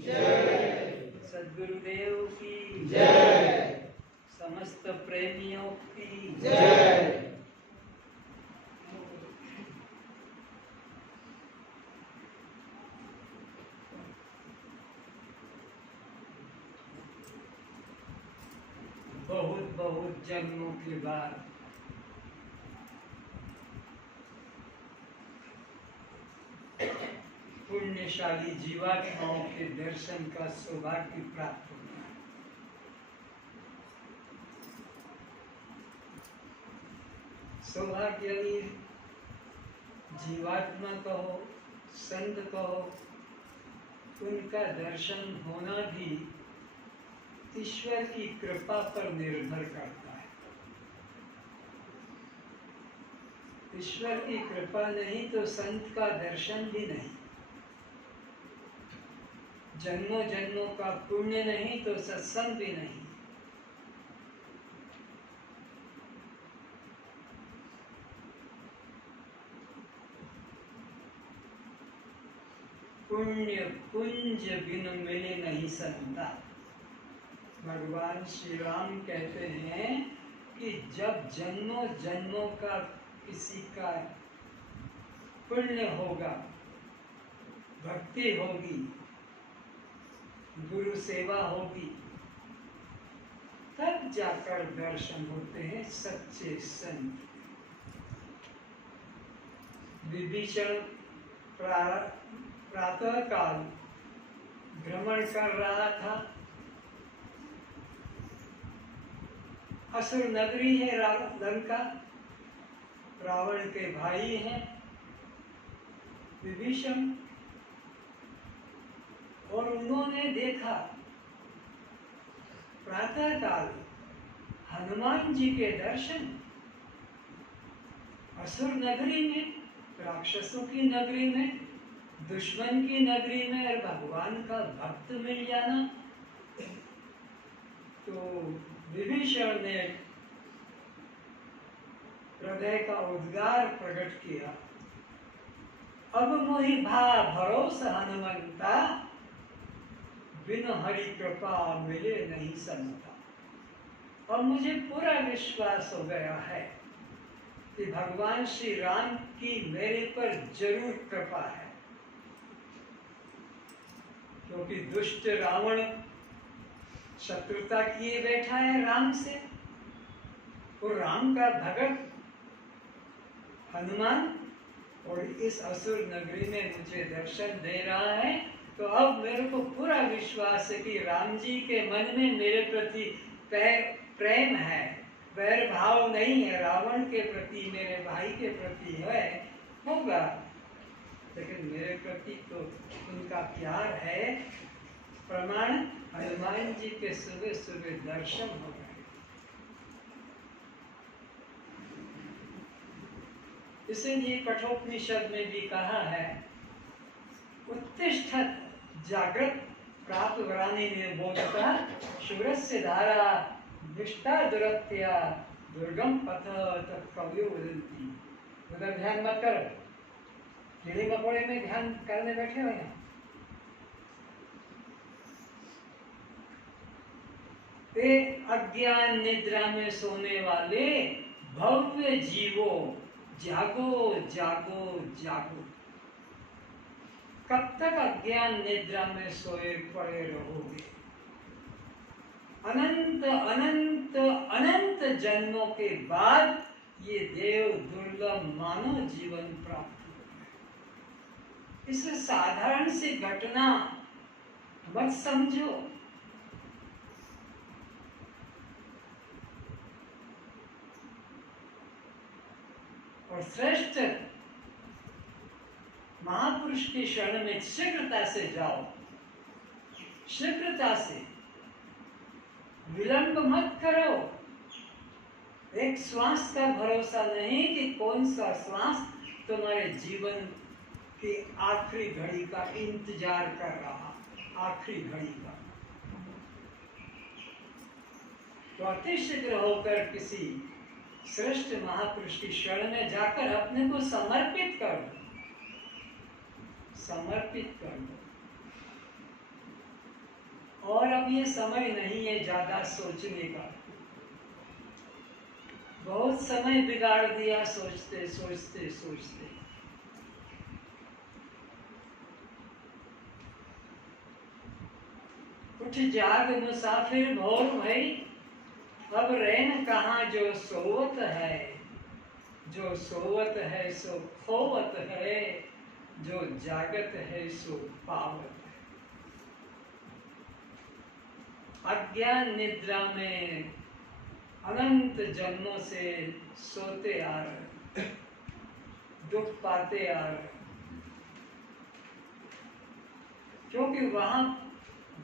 जय। सद्गुरुदेव की जय। समस्त प्रेमियों की जय। बहुत बहुत जन्मों के बाद पुण्यशाली जीवात्माओं के दर्शन का सौभाग्य प्राप्त होता है। सौभाग्यवी जीवात्मा कहो, संत कहो, उनका दर्शन होना भी ईश्वर की कृपा पर निर्भर करता है। ईश्वर की कृपा नहीं तो संत का दर्शन भी नहीं, जन्मों जन्मों का पुण्य नहीं तो सत्संग भी नहीं। पुण्य पुंज बिन मिले नहीं संता। भगवान श्री राम कहते हैं कि जब जन्मों जन्मों का किसी का पुण्य होगा, भक्ति होगी, गुरु सेवा होगी, तब जाकर दर्शन होते हैं सच्चे संत। विभीषण प्रातः काल भ्रमण कर रहा था। असुर नगरी है लंका, रावण के भाई हैं विभीषण, और उन्होंने देखा प्रातः काल हनुमान जी के दर्शन। असुर नगरी में, राक्षसों की नगरी में, दुश्मन की नगरी में और भगवान का भक्त मिल जाना। तो विभीषण ने हृदय का उद्गार प्रकट किया, अब मोहि भा भरोसा हनुमंता, बिन हरि कृपा मिले नहीं संता। और मुझे पूरा विश्वास हो गया है कि भगवान श्री राम की मेरे पर जरूर कृपा है, क्योंकि दुष्ट रावण शत्रुता किए बैठा है राम से, और राम का भगत हनुमान और इस असुर नगरी में मुझे दर्शन दे रहा है। तो अब मेरे को पूरा विश्वास है कि राम जी के मन में मेरे प्रति प्रेम है, वैर भाव नहीं है। रावण के प्रति, मेरे भाई के प्रति है, होगा, लेकिन मेरे प्रति तो उनका प्यार है। प्रमाण हनुमान जी के सुबह सुबह दर्शन हो गए। इसीलिए कठोपनिषद में भी कहा है, उत्तिष्ठत जागृत प्राप्त वरानी में बोधता, शूरस्य धारा निष्ठा दुरत्या दुर्गम पथ तत् कवियो वदन्ति। उधर ध्यान मत करो, कीड़े मकोड़े में ध्यान करने बैठे हो यहाँ। ए अज्ञान निद्रा में सोने वाले भव्य जीवो, जागो जागो जागो। कब तक अज्ञान निद्रा में सोए पड़े रहोगे? अनंत अनंत अनंत जन्मों के बाद ये देव दुर्लभ मानव जीवन प्राप्त हुआ है। इसे साधारण सी घटना मत समझो। और श्रेष्ठ महापुरुष की शरण में शीघ्रता से जाओ, शीघ्रता से, विलंब मत करो। एक श्वास का भरोसा नहीं कि कौन सा श्वास तुम्हारे जीवन की आखिरी घड़ी का इंतजार कर रहा, आखिरी घड़ी का। तो अतिशीघ्र होकर किसी श्रेष्ठ महापुरुष की शरण में जाकर अपने को समर्पित कर दो, समर्पित कर दो। और अब ये समय नहीं है ज्यादा सोचने का। बहुत समय बिगाड़ दिया सोचते सोचते सोचते। उठ जाग मुसाफिर भोर भई, अब रैन कहाँ जो सोवत है। जो सोवत है सो खोवत है, जो जागत है सो पावत है। अज्ञान निद्रा में अनंत जन्मों से सोते आ रहे, दुख पाते आ रहे, क्योंकि वहां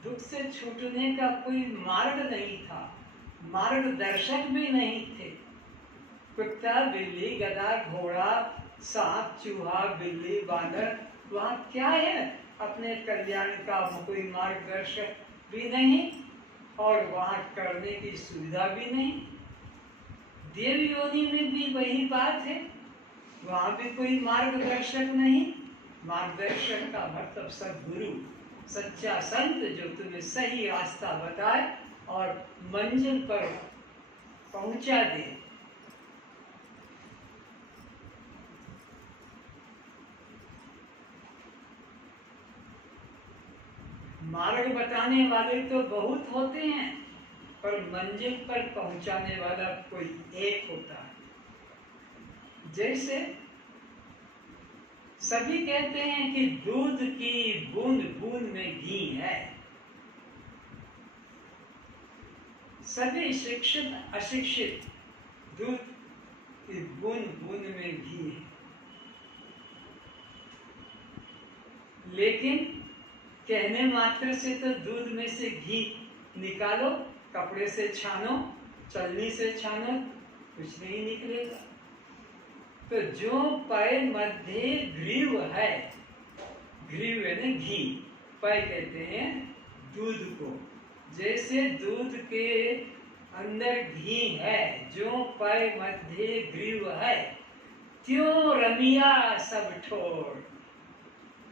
दुख से छूटने का कोई मार्ग नहीं था, मार्गदर्शक भी नहीं थे। कुत्ता बिल्ली गधा घोड़ा सांप चूहा बिल्ली बांदर, वहां क्या है अपने कल्याण का कोई मार्गदर्शक भी नहीं, और वहां करने की सुविधा भी नहीं। देव योनि में भी वही बात है, वहां भी कोई मार्गदर्शक नहीं। मार्गदर्शक का मतलब सद्गुरु, सच्चा संत जो तुम्हें सही रास्ता बताए और मंजिल पर पहुंचा दे। मार्ग बताने वाले तो बहुत होते हैं, पर मंजिल पर पहुंचाने वाला कोई एक होता है। जैसे सभी कहते हैं कि दूध की बूंद बूंद में घी है। सभी शिक्षित अशिक्षित दूध की बूंद बूंद में घी है, लेकिन कहने मात्र से तो दूध में से घी निकालो, कपड़े से छानो, चलनी से छानो, कुछ नहीं निकलेगा। तो जो पय मध्य ग्रीव है, ग्रीव है ना घी, पय कहते हैं दूध को। जैसे दूध के अंदर घी है, जो पय मध्य ग्रीव है, त्यों रमिया सब ठोर।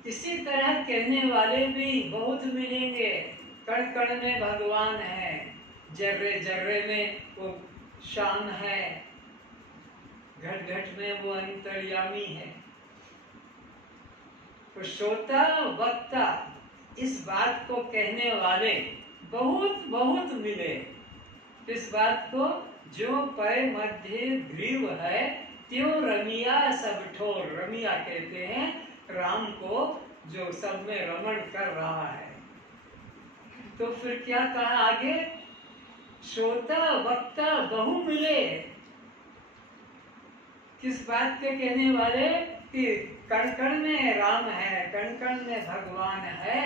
इसी तरह कहने वाले भी बहुत मिलेंगे। कण कण में भगवान है, जर्रे जर्रे में वो शान है, घट घट में वो अंतर्यामी है। तो श्रोता वक्ता इस बात को कहने वाले बहुत बहुत मिले। इस बात को जो पय मध्य ग्रीव है, त्यों रमिया सब ठोर। रमिया कहते हैं राम को, जो सब में रमण कर रहा है। तो फिर क्या कहा आगे? श्रोता वक्ता बहु मिले। किस बात के कहने वाले? कि कण कण में राम है, कण कण में भगवान है,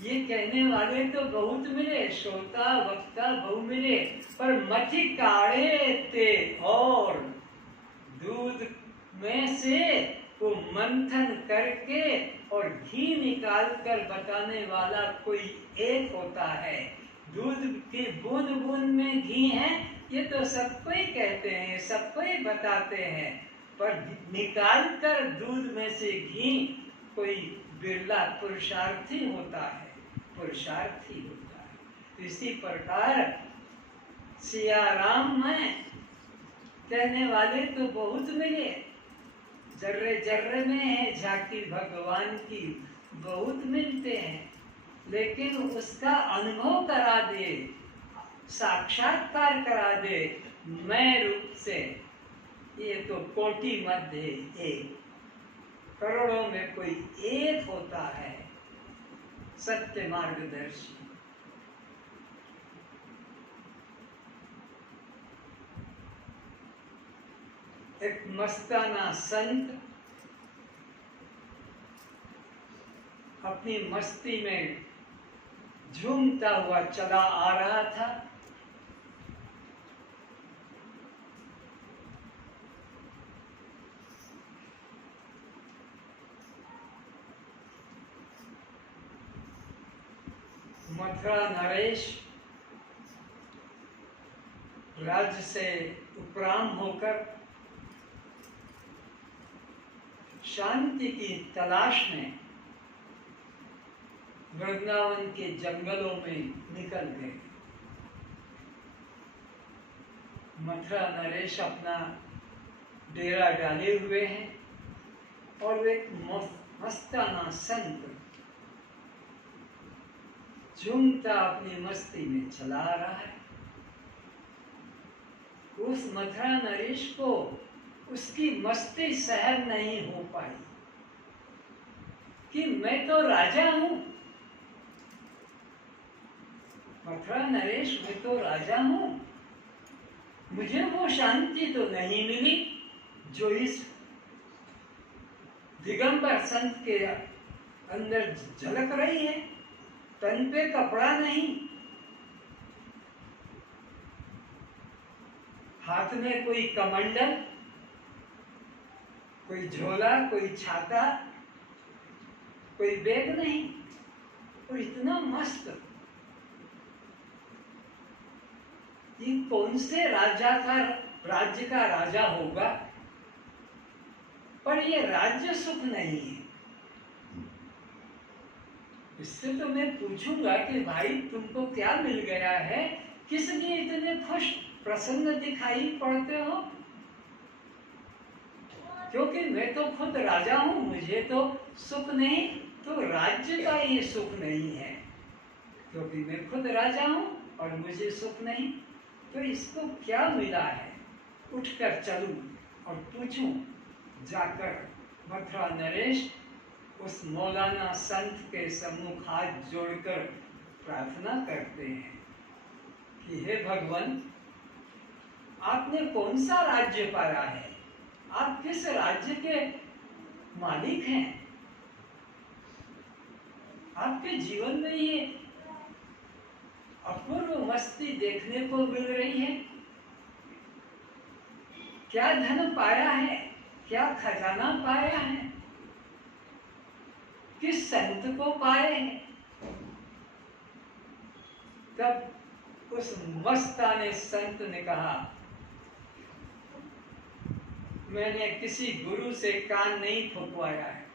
ये कहने वाले तो बहुत मिले। श्रोता वक्ता बहु मिले, पर मथि काढ़े ते और दूध में से वो मंथन करके और घी निकाल कर बताने वाला कोई एक होता है। दूध की बूंद बूंद में घी है, ये तो सबको ही कहते हैं, सबको ही बताते हैं, पर निकाल कर दूध में से घी कोई बिरला पुरुषार्थी होता है, पुरुषार्थी होता है। इसी प्रकार सिया राम में कहने वाले तो बहुत मिले, जर्रे जर्रे में है झांकी भगवान की, बहुत मिलते हैं, लेकिन उसका अनुभव करा दे, साक्षात्कार करा दे मैं रूप से, ये तो कोटि मध्य एक, करोड़ों में कोई एक होता है सत्य मार्गदर्शी। एक मस्ताना संत अपनी मस्ती में झूमता हुआ चला आ रहा था। मथुरा नरेश राज्य से उपराम होकर शांति की तलाश में वृंदावन के जंगलों में निकल गए। मथुरा नरेश अपना डेरा डाले हुए हैं और एक मस्ताना संत झूमता अपनी मस्ती में चला रहा है। उस मथुरा नरेश को उसकी मस्ती सहन नहीं हो पाई कि मैं तो राजा हूं, मथुरा नरेश मैं तो राजा हूं, मुझे वो शांति तो नहीं मिली जो इस दिगंबर संत के अंदर झलक रही है। तन पे कपड़ा नहीं, हाथ में कोई कमंडल, कोई झोला, कोई छाता, कोई बैग नहीं, और इतना मस्त। ये कौन से राज्य का राजा होगा? पर ये राज्य सुख नहीं है। इससे तो मैं पूछूंगा कि भाई तुमको क्या मिल गया है, किस लिए इतने खुश प्रसन्न दिखाई पड़ते हो? क्योंकि मैं तो खुद राजा हूं, मुझे तो सुख नहीं, तो राज्य का ये सुख नहीं है। क्योंकि मैं खुद राजा हूं और मुझे सुख नहीं, तो इसको क्या मिला है? उठकर चलूं और पूछूं। जाकर मथुरा नरेश उस मौलाना संत के सम्मुख हाथ जोड़कर प्रार्थना करते हैं कि हे भगवान, आपने कौन सा राज्य पाया है? आप किस राज्य के मालिक हैं? आपके जीवन में ये अपूर्व मस्ती देखने को मिल रही है। क्या धन पाया है? क्या खजाना पाया है? किस संत को पाए हैं? तब उस मस्ताने संत ने कहा, मैंने किसी गुरु से कान नहीं फुकवाया है।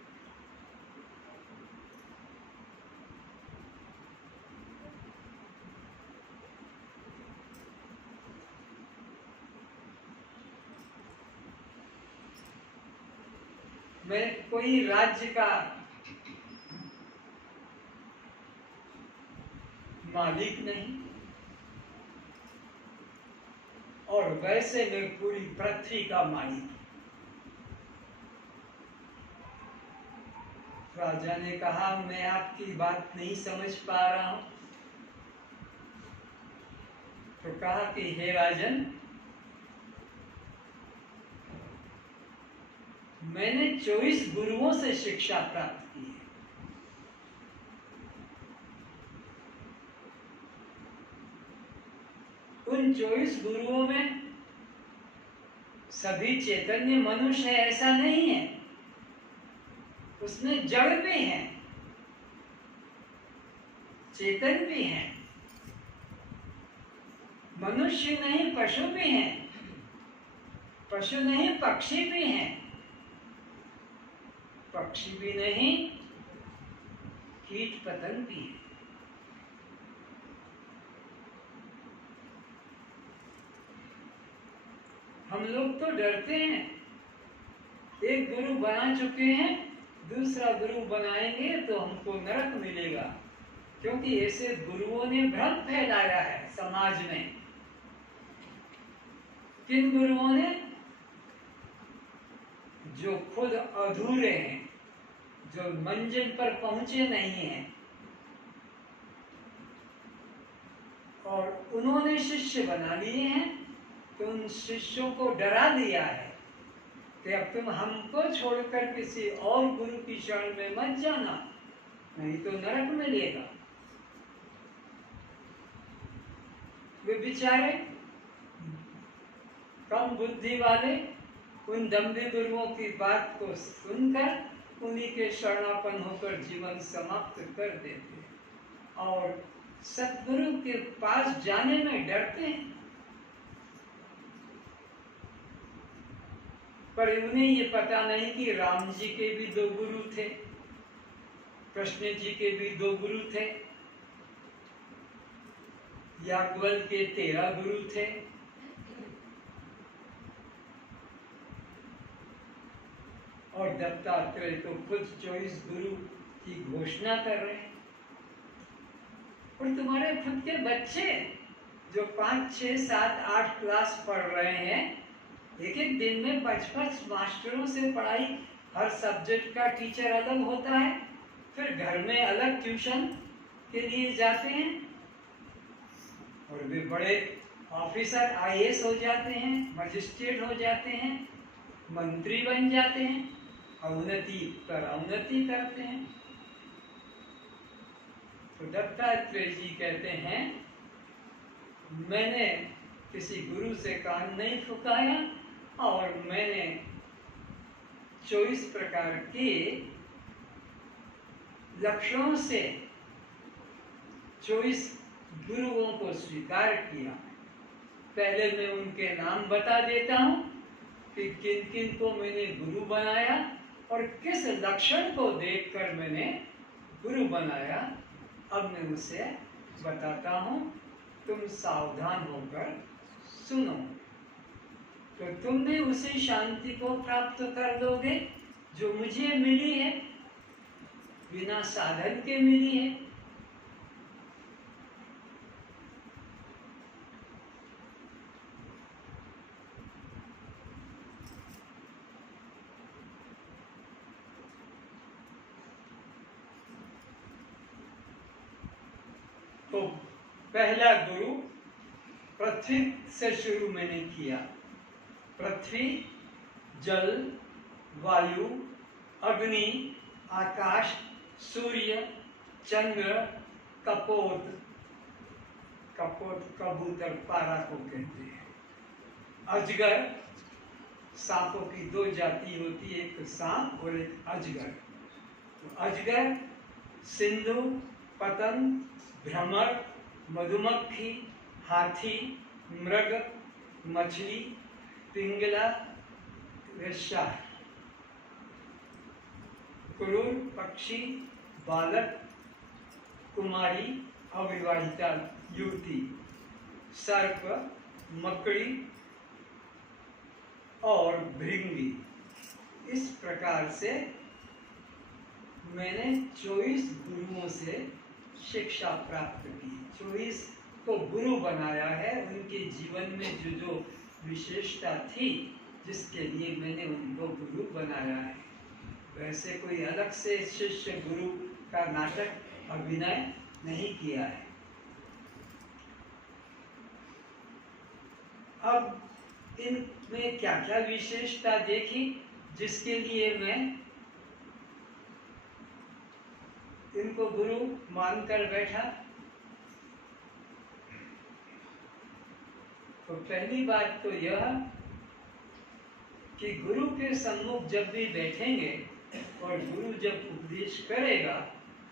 मैं कोई राज्य का मालिक नहीं, और वैसे मैं पूरी पृथ्वी का मालिक। राजा ने कहा, मैं आपकी बात नहीं समझ पा रहा हूं। तो कहा कि हे राजन, मैंने 24 गुरुओं से शिक्षा प्राप्त की है। उन 24 गुरुओं में सभी चैतन्य मनुष्य है ऐसा नहीं है, उसमें जड़ भी हैं, चेतन भी हैं, मनुष्य नहीं पशु भी हैं, पशु नहीं पक्षी भी हैं, पक्षी भी नहीं कीट पतंग भी है। हम लोग तो डरते हैं, एक गुरु बना चुके हैं, दूसरा गुरु बनाएंगे तो हमको नरक मिलेगा, क्योंकि ऐसे गुरुओं ने भ्रम फैलाया है समाज में। किन गुरुओं ने? जो खुद अधूरे हैं, जो मंजिल पर पहुंचे नहीं हैं, और उन्होंने शिष्य बना लिए हैं, तो उन शिष्यों को डरा दिया है कि अब तुम हमको छोड़कर किसी और गुरु की शरण में मत जाना, नहीं तो नरक मिलेगा। वे बेचारे कम बुद्धि वाले उन दम्भी गुरुओं की बात को सुनकर उन्हीं के शरणापन होकर जीवन समाप्त कर देते और सतगुरु के पास जाने में डरते हैं। पर उन्हें ये पता नहीं कि राम जी के भी 2 गुरु थे। कृष्ण जी के भी 2 गुरु थे, याज्ञवल के 13 गुरु थे, और दत्तात्रेय तो खुद 24 गुरु की घोषणा कर रहे हैं। और तुम्हारे खुद के बच्चे जो 5, 6, 7, 8 क्लास पढ़ रहे हैं, एक एक दिन में 5-5 मास्टरों से पढ़ाई, हर सब्जेक्ट का टीचर अलग होता है, फिर घर में अलग ट्यूशन के लिए जाते हैं, और वे बड़े ऑफिसर IAS हो जाते हैं, मजिस्ट्रेट हो जाते हैं, मंत्री बन जाते हैं, उन्नति पर उन्नति करते हैं। तो दत्तात्रेय जी कहते हैं, मैंने किसी गुरु से कान नहीं फुकाया, और मैंने 24 प्रकार के लक्षणों से 24 गुरुओं को स्वीकार किया। पहले मैं उनके नाम बता देता हूं कि किन किन को मैंने गुरु बनाया और किस लक्षण को देखकर मैंने गुरु बनाया। अब मैं उसे बताता हूं, तुम सावधान होकर सुनो, तो तुम भी उसी शांति को प्राप्त कर लोगे जो मुझे मिली है, बिना साधन के मिली है। तो पहला गुरु पृथ्वी से शुरू मैंने किया। पृथ्वी, जल, वायु, अग्नि, आकाश, सूर्य, चंद्र, कपोत, कबूतर पारा को कहते हैं, अजगर, सांपों की 2 जाति होती है, एक सांप और एक अजगर। तो अजगर, सिंधु, पतंग, भ्रमर, मधुमक्खी, हाथी, मृग, मछली, पिंगला, वेश्या, क्रूर, पक्षी, बालक, कुमारी, अविवाहिता युवती, सर्प, मकड़ी और भृंगी। इस प्रकार से मैंने 24 गुरुओं से शिक्षा प्राप्त की, 24 को गुरु बनाया है। उनके जीवन में जो जो विशेषता थी, जिसके लिए मैंने उनको गुरु बनाया है। वैसे कोई अलग से शिष्य गुरु का नाटक अभिनय नहीं किया है। अब इनमें क्या क्या विशेषता देखी, जिसके लिए मैं इनको गुरु मानकर बैठा। तो पहली बात तो यह कि गुरु के सम्मुख जब भी बैठेंगे और गुरु जब उपदेश करेगा,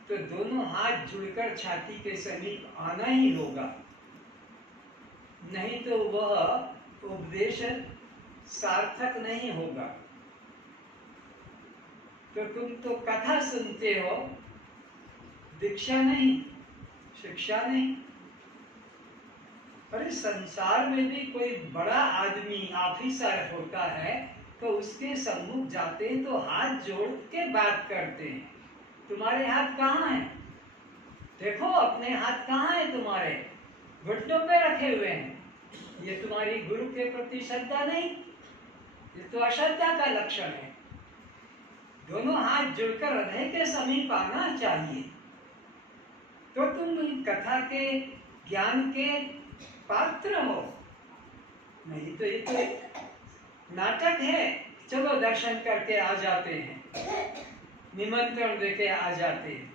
तो दोनों हाथ जुड़कर छाती के समीप आना ही होगा, नहीं तो वह उपदेश सार्थक नहीं होगा। तो तुम तो कथा सुनते हो, दीक्षा नहीं, शिक्षा नहीं। अरे संसार में भी कोई बड़ा आदमी ऑफिसर होता है, तो उसके सम्मुख जाते हैं तो हाथ जोड़ के बात करते हैं। तुम्हारे हाथ कहाँ हैं? देखो अपने हाथ कहाँ हैं तुम्हारे? घुटनों पे रखे हुए हैं। ये तुम्हारी गुरु के प्रति श्रद्धा नहीं, ये तो अश्रद्धा का लक्षण है। दोनों हाथ जुड़कर हृदय के समीप आना चाहिए, तो तुम कथा के ज्ञान के पात्र हो। नहीं तो ये तो नाटक है, चलो दर्शन करके आ जाते हैं, निमंत्रण देके आ जाते हैं।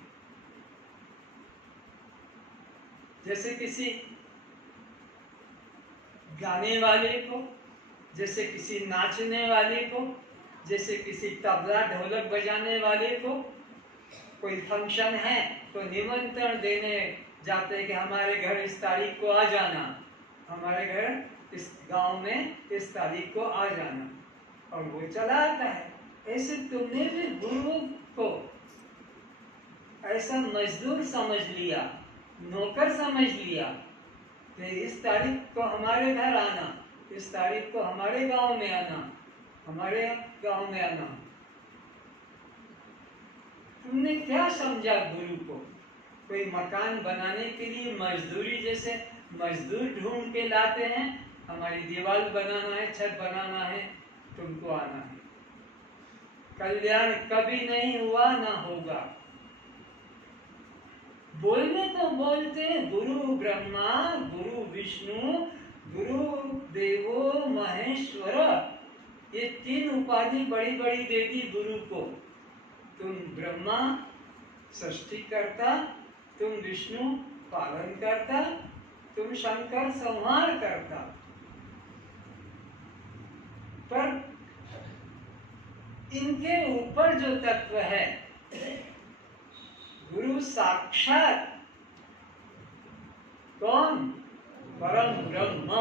जैसे किसी गाने वाले को, जैसे किसी नाचने वाले को, जैसे किसी तबला ढोलक बजाने वाले को कोई फंक्शन है तो निमंत्रण देने जाते हैं कि हमारे घर इस तारीख को आ जाना, हमारे घर इस गांव में इस तारीख को आ जाना, और वो चला आता है। ऐसे तुमने भी गुरु को ऐसा मजदूर समझ लिया, नौकर समझ लिया कि इस तारीख को हमारे घर आना, इस तारीख को हमारे गांव में आना, हमारे गांव में आना। तुमने क्या समझा गुरु को? कोई मकान बनाने के लिए मजदूरी, जैसे मजदूर ढूंढ के लाते हैं, हमारी दीवार बनाना है, छत बनाना है, तुमको आना है। कल्याण कभी नहीं हुआ, ना होगा। बोलने तो बोलते हैं गुरु ब्रह्मा, गुरु विष्णु, गुरु देवो महेश्वर, ये तीन उपाधि बड़ी बड़ी दे दी गुरु को। तुम ब्रह्मा सृष्टिकर्ता, तुम विष्णु पालन करता, तुम शंकर संहार करता। पर इनके ऊपर जो तत्व है, गुरु साक्षात कौन? परम ब्रह्म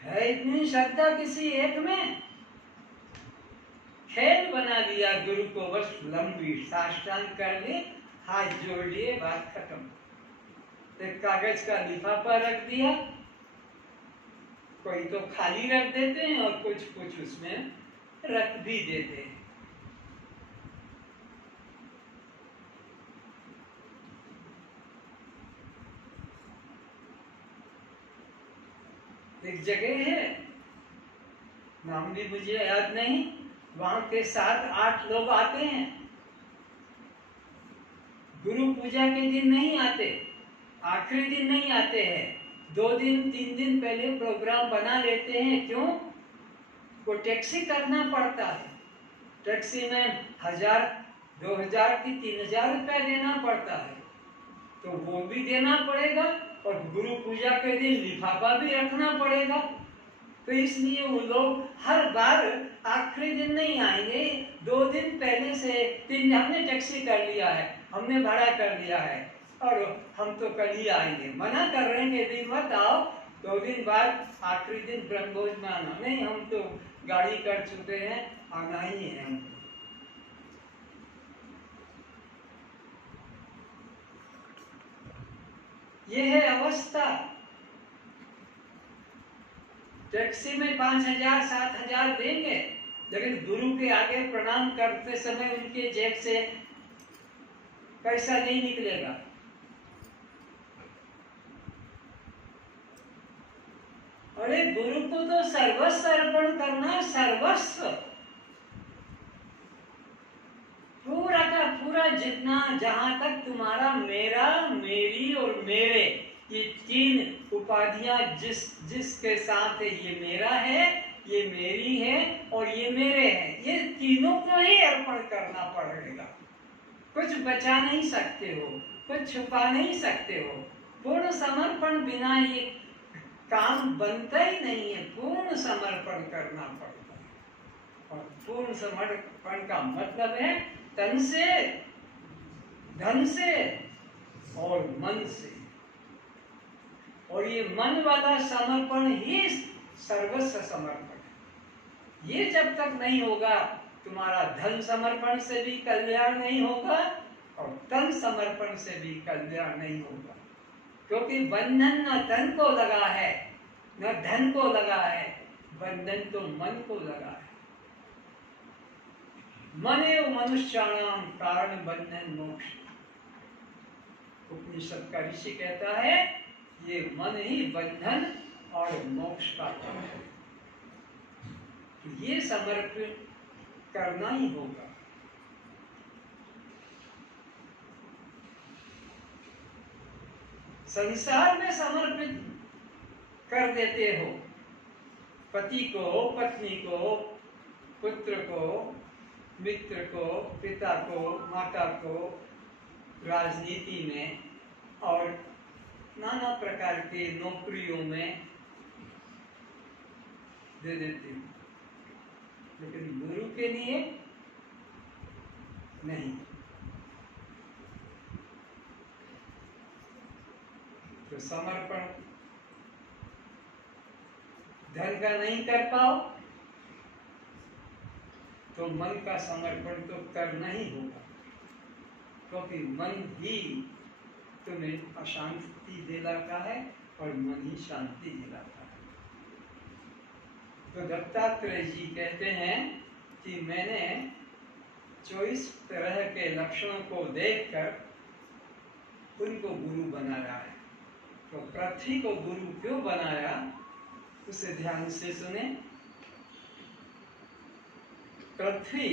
है। इतनी श्रद्धा किसी एक में? खेल बना दिया गुरु को, बस लंबी साष्टांग कर लिए, हाथ जोड़ लिए, बात खत्म। एक कागज का लिफाफा रख दिया, कोई तो खाली रख देते हैं और कुछ कुछ उसमें रख भी देते हैं। एक जगह है, नाम भी मुझे याद नहीं, वहां के 7-8 लोग आते हैं, गुरु पूजा के दिन नहीं आते, आखिरी दिन नहीं आते हैं, 2 दिन 3 दिन पहले प्रोग्राम बना लेते हैं। क्यों? को टैक्सी करना पड़ता है, टैक्सी में 1000, 2000 की 3000 रुपया देना पड़ता है, तो वो भी देना पड़ेगा और गुरु पूजा के दिन लिफाफा भी रखना पड़ेगा। तो इसलिए वो लोग हर बार आखिरी दिन नहीं आएंगे, 2 दिन पहले से 3, हमने टैक्सी कर लिया है, हमने भाड़ा कर लिया है और हम तो कल ही आएंगे, मना कर रहे हैं कि दिन मत आओ, 2 दिन बाद आखिरी दिन ब्रह्मभोज में आना। नहीं, हम तो गाड़ी कर चुके हैं, आना ही है हमको। ये है अवस्था। टैक्सी में 5000 7000 देंगे, लेकिन गुरु के आगे प्रणाम करते समय उनके जेब से पैसा नहीं निकलेगा। अरे गुरु को तो सर्वस्व अर्पण करना, सर्वस्व, पूरा का पूरा, जितना, जहां तक तुम्हारा मेरा, मेरी और मेरे, ये 3 उपाधियां जिसके साथ है, ये मेरा है, ये मेरी है और ये मेरे हैं, ये तीनों को ही अर्पण करना पड़ेगा। कुछ बचा नहीं सकते हो, कुछ छुपा नहीं सकते हो। पूर्ण समर्पण बिना ये काम बनता ही नहीं है, पूर्ण समर्पण करना पड़ता है। और पूर्ण समर्पण का मतलब है तन से, धन से और मन से। और ये मन वाला समर्पण ही सर्वस्व समर्पण है। ये जब तक नहीं होगा, तुम्हारा धन समर्पण से भी कल्याण नहीं होगा और तन समर्पण से भी कल्याण नहीं होगा। क्योंकि बंधन न तन को लगा है, न धन को लगा है, बंधन तो मन को लगा है। मनेव मनुष्याणाम कारण बंधन मोक्ष। उपनिषद का ऋषि कहता है, ये मन ही बंधन और मोक्ष का कारण है। ये समर्पण करना ही होगा। संसार में समर्पित कर देते हो, पति को, पत्नी को, पुत्र को, मित्र को, पिता को, माता को, राजनीति में और नाना प्रकार के नौकरियों में दे देते हो, लेकिन गुरु के लिए नहीं। तो समर्पण धन का नहीं कर पाओ तो मन का समर्पण तो करना ही होगा। क्योंकि मन ही तुम्हें अशांति दिलाता है और मन ही शांति दिलाता है। तो दत्तात्रेय जी कहते हैं कि मैंने 24 तरह के लक्षणों को देखकर उनको गुरु बनाया है। तो पृथ्वी को गुरु क्यों बनाया, उसे ध्यान से सुने। पृथ्वी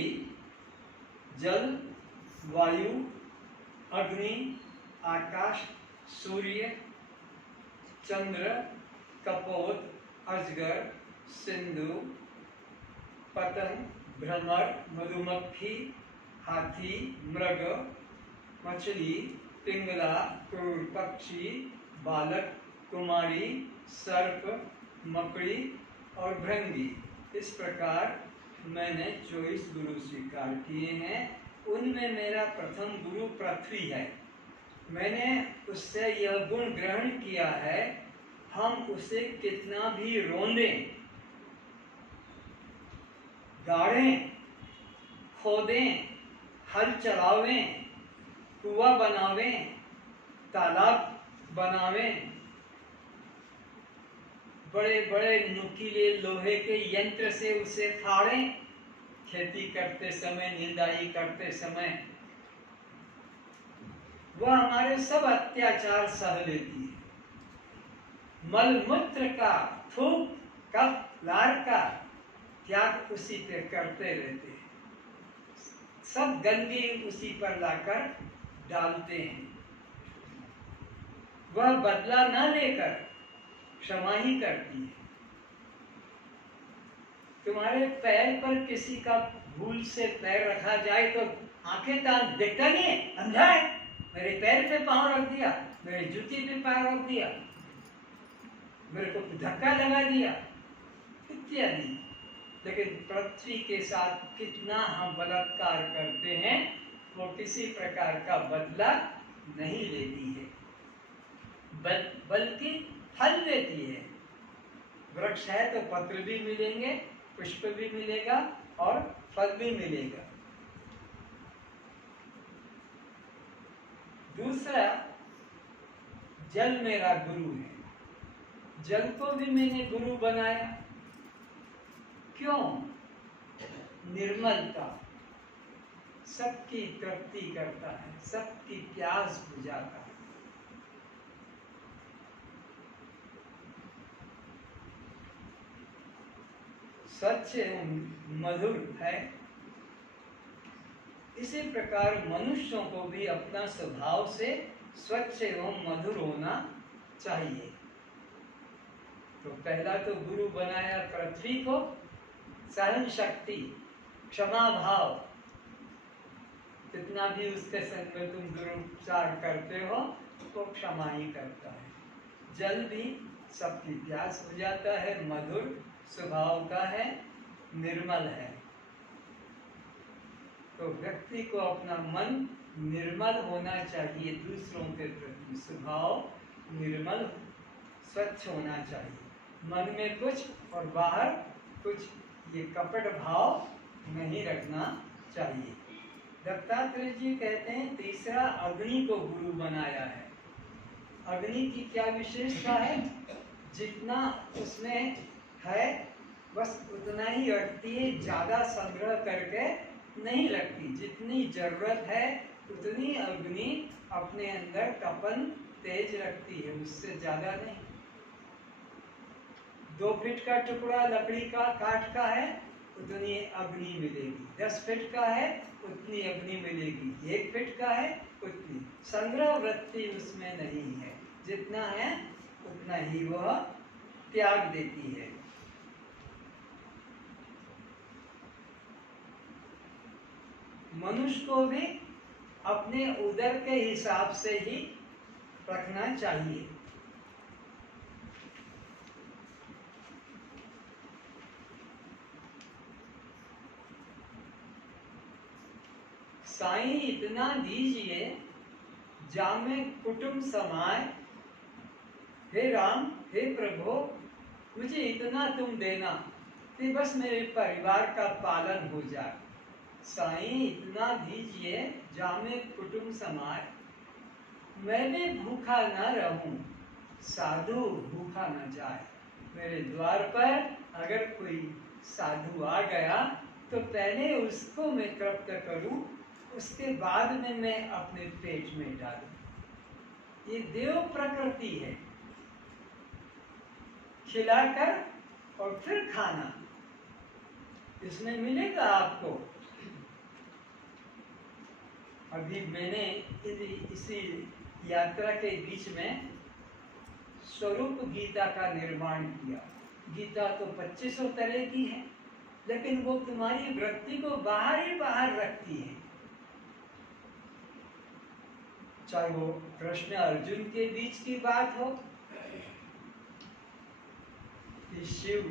जल, वायु, अग्नि, आकाश, सूर्य, चंद्र, कपोत, अजगर, सिंधु, पतंग, भ्रमर, मधुमक्खी, हाथी, मृग, मछली, पिंगला, क्रूर पक्षी, बालक, कुमारी, सर्प, मकड़ी और भृंगी, इस प्रकार मैंने 24 गुरु स्वीकार किए हैं। उनमें मेरा प्रथम गुरु पृथ्वी है। मैंने उससे यह गुण ग्रहण किया है, हम उसे कितना भी रोंदें, गाड़ें, खोदें, हल चलावें, कुआं बनावें, तालाब बनावें, बड़े बड़े नुकीले लोहे के यंत्र से उसे फाड़ें, खेती करते समय, निंदाई करते समय, वह हमारे सब अत्याचार सह लेती है। मल मूत्र का, थूक, कफ, लार का त्याग उसी पे करते रहते हैं, सब गंदगी उसी पर लाकर डालते हैं। वह बदला न लेकर क्षमा ही करती है। तुम्हारे पैर पर किसी का भूल से पैर रखा जाए तो आंखें तान देखता नहीं है, अंधा है, मेरे पैर पे पांव रख दिया, मेरे जूती पे पैर रख दिया, मेरे को धक्का लगा दिया इत्यादि। लेकिन पृथ्वी के साथ कितना हम बलात्कार करते हैं, वो किसी प्रकार का बदला नहीं लेती है, बल्कि फल देती है। वृक्ष है तो पत्र भी मिलेंगे, पुष्प भी मिलेगा और फल भी मिलेगा। दूसरा, जल मेरा गुरु है। जल को भी मैंने गुरु बनाया। क्यों? निर्मलता, सबकी तृप्ति करता है, सबकी प्यास बुझाता है। स्वच्छ एवं मधुर है। इसी प्रकार मनुष्यों को भी अपना स्वभाव से स्वच्छ एवं मधुर होना चाहिए। तो पहला तो गुरु बनाया पृथ्वी को, सहन शक्ति, क्षमा भाव, कितना भी उसके संग में तुम दुरुपचार करते हो तो क्षमा ही करता है। जल भी सबकी प्यास बुझाता है, मधुर स्वभाव का है, निर्मल है। तो व्यक्ति को अपना मन निर्मल होना चाहिए, दूसरों के प्रति स्वभाव निर्मल स्वच्छ होना चाहिए। मन में कुछ और बाहर कुछ, ये कपट भाव नहीं रखना चाहिए। दत्तात्रेय जी कहते हैं तीसरा, अग्नि को गुरु बनाया है। अग्नि की क्या विशेषता है? जितना उसमें है बस उतना ही रखती है, ज्यादा संग्रह करके नहीं रखती। जितनी जरूरत है उतनी अग्नि अपने अंदर तपन तेज रखती है, उससे ज्यादा नहीं। 2 फीट का टुकड़ा लकड़ी का, काठ का है, उतनी अग्नि मिलेगी। 10 फीट का है, उतनी अग्नि मिलेगी। 1 फीट का है, उतनी। संग्रह वृत्ति उसमें नहीं है, जितना है उतना ही वह त्याग देती है। मनुष्य को भी अपने उदर के हिसाब से ही रखना चाहिए। साईं इतना दीजिए जामे कुटुंब समाए, हे राम हे प्रभु मुझे इतना तुम देना कि बस मेरे परिवार का पालन हो जाए, साईं इतना दीजिए जामे कुटुंब समाज, मैं भी भूखा न रहूं, साधु भूखा न जाए। मेरे द्वार पर अगर कोई साधु आ गया तो पहले उसको मैं तृप्त करूं, उसके बाद में मैं अपने पेट में डालूं। ये देव प्रकृति है, खिलाकर और फिर खाना, इसमें मिलेगा आपको। अभी मैंने इसी यात्रा के बीच में स्वरूप गीता का निर्माण किया। गीता तो 2500 तरह की है, लेकिन वो तुम्हारी वृत्ति को बाहर ही बाहर रखती है। चाहे वो कृष्ण अर्जुन के बीच की बात हो, कि शिव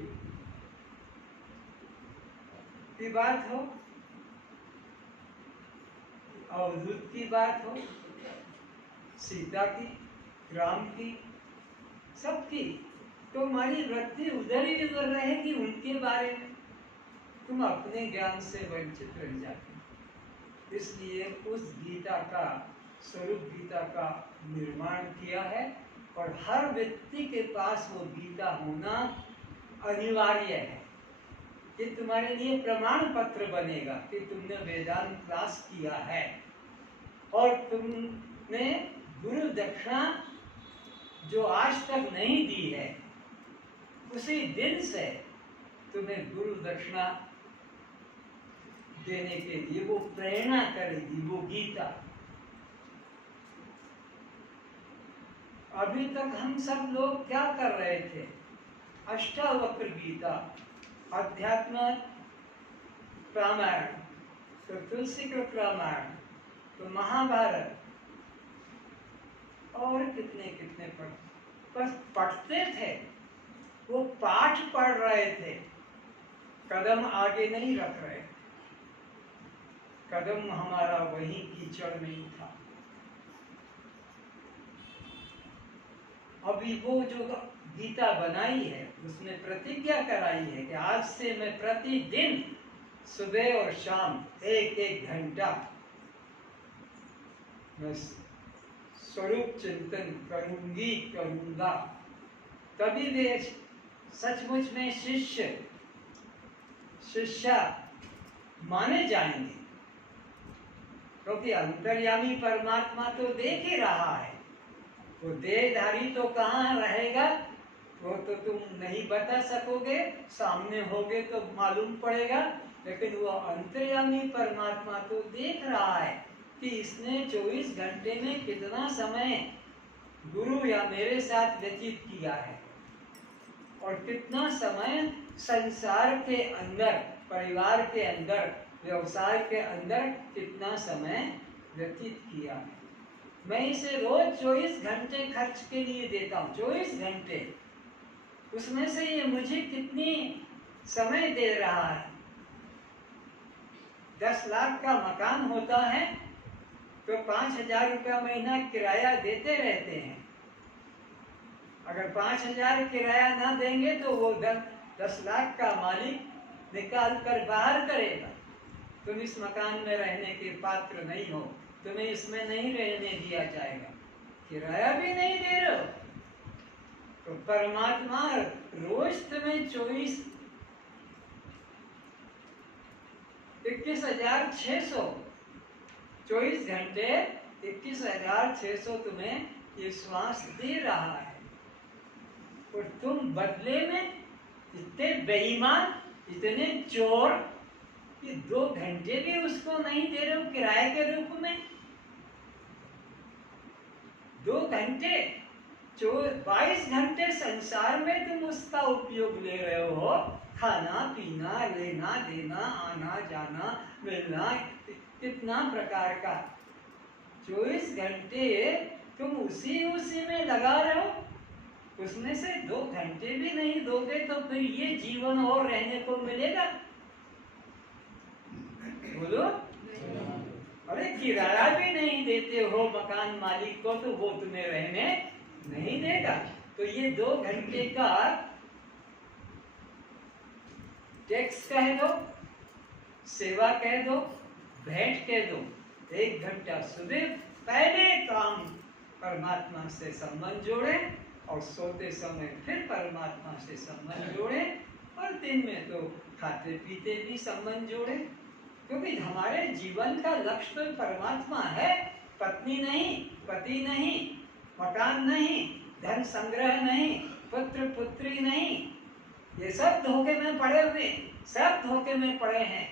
की बात हो, अवधूत की बात हो, सीता की, राम की, सबकी, तो हमारी वृत्ति उधर ही उधर रहेगी उनके बारे में, तुम अपने ज्ञान से वंचित रह जाते। इसलिए उस गीता का, स्वरूप गीता का निर्माण किया है, और हर व्यक्ति के पास वो गीता होना अनिवार्य है। ये तुम्हारे लिए प्रमाण पत्र बनेगा कि तुमने वेदांत क्लास किया है, और तुमने गुरु दक्षिणा जो आज तक नहीं दी है, उसी दिन से तुम्हें गुरु दक्षिणा देने के लिए वो प्रेरणा करेगी, वो गीता। अभी तक हम सब लोग क्या कर रहे थे? अष्टावक्र गीता, अध्यात्म रामायण, तो तुलसी कृत रामायण, तो महाभारत, और कितने कितने बस पढ़ते थे, वो पाठ पढ़ रहे थे, कदम आगे नहीं रख रहे। कदम हमारा वही कीचड़ में ही था। अभी वो जो गीता बनाई है, उसमें प्रतिज्ञा कराई है कि आज से मैं प्रतिदिन सुबह और शाम 1-1 घंटा मैं स्वरूप चिंतन करूंगा। तभी वे सचमुच में शिष्या माने जाएंगे, क्योंकि अंतर्यामी परमात्मा तो देख ही रहा है। वो देहधारी तो कहाँ रहेगा, वो तो तुम नहीं बता सकोगे, सामने होगे तो मालूम पड़ेगा, लेकिन वो अंतर्यामी परमात्मा तो देख रहा है कि इसने 24 घंटे में कितना समय गुरु या मेरे साथ व्यतीत किया है, और कितना समय संसार के अंदर, परिवार के अंदर, व्यवसाय के अंदर कितना समय व्यतीत किया है। मैं इसे रोज 24 घंटे खर्च के लिए देता हूँ, 24 घंटे। उसमें से ये मुझे कितनी समय दे रहा है? 10 लाख का मकान होता है तो 5,000 रुपया महीना किराया देते रहते हैं। अगर 5,000 किराया ना देंगे तो वो 10 लाख का मालिक निकाल कर बाहर करेगा। तुम इस मकान में रहने के पात्र नहीं हो, तुम्हें इसमें नहीं रहने दिया जाएगा, किराया भी नहीं दे रहे हो। तो परमात्मा रोज तुम्हें 21,600 24 घंटे 21,600 तुम्हें ये श्वास दे रहा है, और तुम बदले में इतने बेईमान, इतने चोर कि 2 घंटे भी उसको नहीं दे रहे हो किराए के रूप में। 2 घंटे, 22 घंटे संसार में तुम उसका उपयोग ले रहे हो, खाना पीना, लेना देना, आना जाना, मिलना, कितना प्रकार का। 24 घंटे तुम उसी में लगा रहे हो, उसमें से 2 घंटे भी नहीं दोगे तो फिर ये जीवन और रहने को मिलेगा? बोलो। अरे किराया भी नहीं देते हो मकान मालिक को, तो वो तुम्हें रहने नहीं देगा। तो ये 2 घंटे का टैक्स कह दो, सेवा कह दो, बैठ के दो, 1 घंटा सुबह पहले काम परमात्मा से संबंध जोड़े और सोते समय फिर परमात्मा से संबंध जोड़े, और दिन में तो खाते पीते भी संबंध जोड़े, क्योंकि हमारे जीवन का लक्ष्य तो परमात्मा है। पत्नी नहीं, पति नहीं, मकान नहीं, धन संग्रह नहीं, पुत्र पुत्री नहीं, ये सब धोखे में पड़े हुए, सब धोखे में पड़े हैं।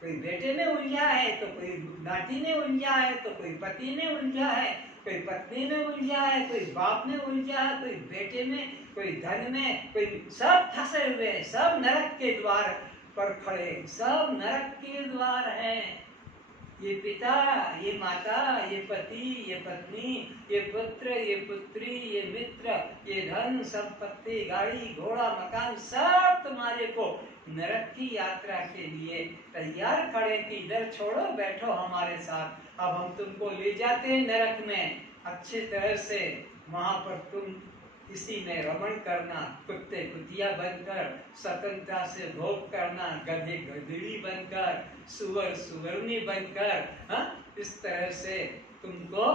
कोई बेटे में उलझा है तो कोई नाती में उलझा है, तो कोई पति में उलझा है, कोई पत्नी में उलझा है, कोई बाप में उलझा है, कोई बेटे में, कोई धन में, कोई, सब फंसे हुए, सब नरक के द्वार पर खड़े, सब नरक के द्वार हैं। ये पिता, ये माता, ये पति, ये पत्नी, ये पुत्र, ये पुत्री, ये मित्र, ये धन संपत्ति, गाड़ी घोड़ा मकान, सब तुम्हारे को नरक की यात्रा के लिए तैयार खड़े कि इधर छोड़ो, बैठो हमारे साथ, अब हम तुमको ले जाते हैं नरक में अच्छी तरह से, वहां पर तुम इसी में रमण करना, कुत्ते कुतिया बनकर स्वतंत्रता से भोग करना, गधे गधेड़ी बनकर, सुअर सुअरनी बनकर, इस तरह से तुमको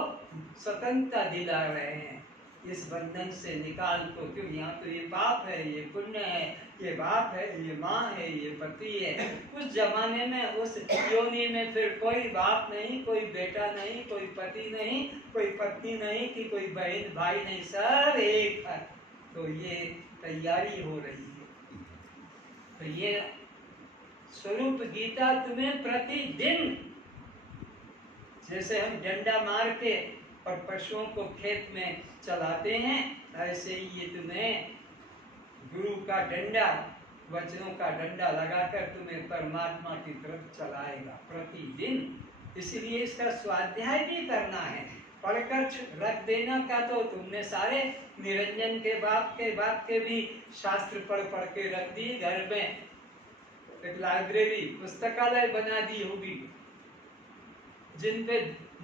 स्वतंत्रता दिला रहे हैं। इस बंधन से निकाल को, क्यों यहाँ तो ये पाप है, ये पुण्य है, ये बाप है, ये माँ है, ये पति है। उस जमाने में, उस योनि में फिर कोई बाप नहीं, कोई बेटा नहीं, कोई पति नहीं, कोई पत्नी नहीं, कि कोई बहन भाई नहीं, सब एक है। तो ये तैयारी हो रही है। तो ये स्वरूप गीता तुम्हें प्रतिदिन, जैसे हम डंडा मार के और पशुओं को खेत में चलाते हैं, ऐसे ही ये तुम्हें गुरु का डंडा, वचनों का डंडा लगाकर तुम्हें परमात्मा की तरफ चलाएगा प्रतिदिन। इसलिए इसका स्वाध्याय भी करना है, पढ़कर रख देना का तो तुमने सारे निरंजन के बाप के भी शास्त्र पढ़ के रख दिए, घर में एक लाइब्रेरी पुस्तकालय बना दी होगी, जिन पे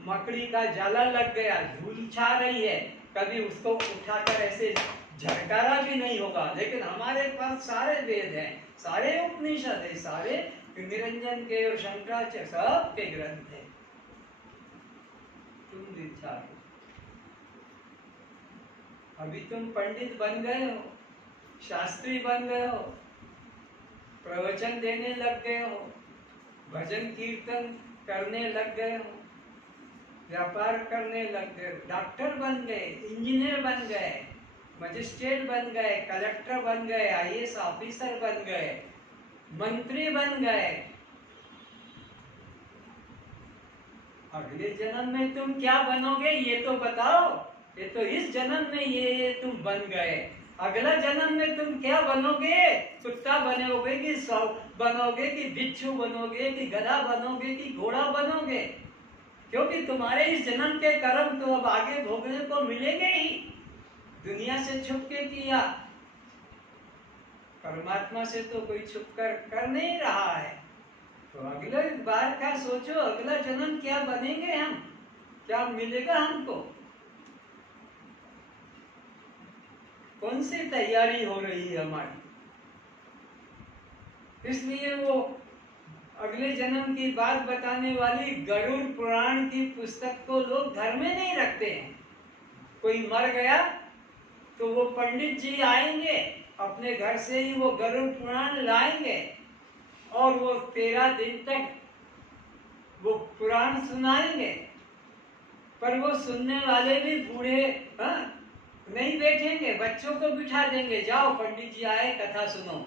मकड़ी का जाला लग गया, धूल छा रही है, कभी उसको उठाकर ऐसे झटकारा भी नहीं होगा। लेकिन हमारे पास सारे वेद हैं, सारे उपनिषद है, सारे निरंजन के और शंकराचार्य सब के ग्रंथ है। तुम दीक्षा हो, अभी तुम पंडित बन गए हो, शास्त्री बन गए हो, प्रवचन देने लग गए हो, भजन कीर्तन करने लग गए हो, व्यापार करने लग गए, डॉक्टर बन गए, इंजीनियर बन गए, मजिस्ट्रेट बन गए, कलेक्टर बन गए, आईएएस ऑफिसर बन गए, मंत्री बन गए। अगले जन्म में तुम क्या बनोगे ये तो बताओ। ये तो इस जन्म में ये तुम बन गए, अगला जन्म में तुम क्या बनोगे? कुत्ता बनोगे कि सौ बनोगे कि बिच्छू बनोगे कि गधा बनोगे कि घोड़ा बनोगे? क्योंकि तुम्हारे इस जन्म के कर्म तो अब आगे भोगने को मिलेंगे ही। दुनिया से छुप के किया, परमात्मा से तो कोई छुप कर नहीं रहा है। तो अगले बार का सोचो, अगला जन्म क्या बनेंगे हम, क्या मिलेगा हमको, कौन सी तैयारी हो रही है हमारी। इसलिए वो अगले जन्म की बात बताने वाली गरुड़ पुराण की पुस्तक को लोग घर में नहीं रखते हैं। कोई मर गया तो वो पंडित जी आएंगे, अपने घर से ही वो गरुड़ पुराण लाएंगे और वो 13 दिन तक वो पुराण सुनाएंगे। पर वो सुनने वाले भी बूढ़े नहीं बैठेंगे, बच्चों को बिठा देंगे, जाओ पंडित जी आए कथा सुनो।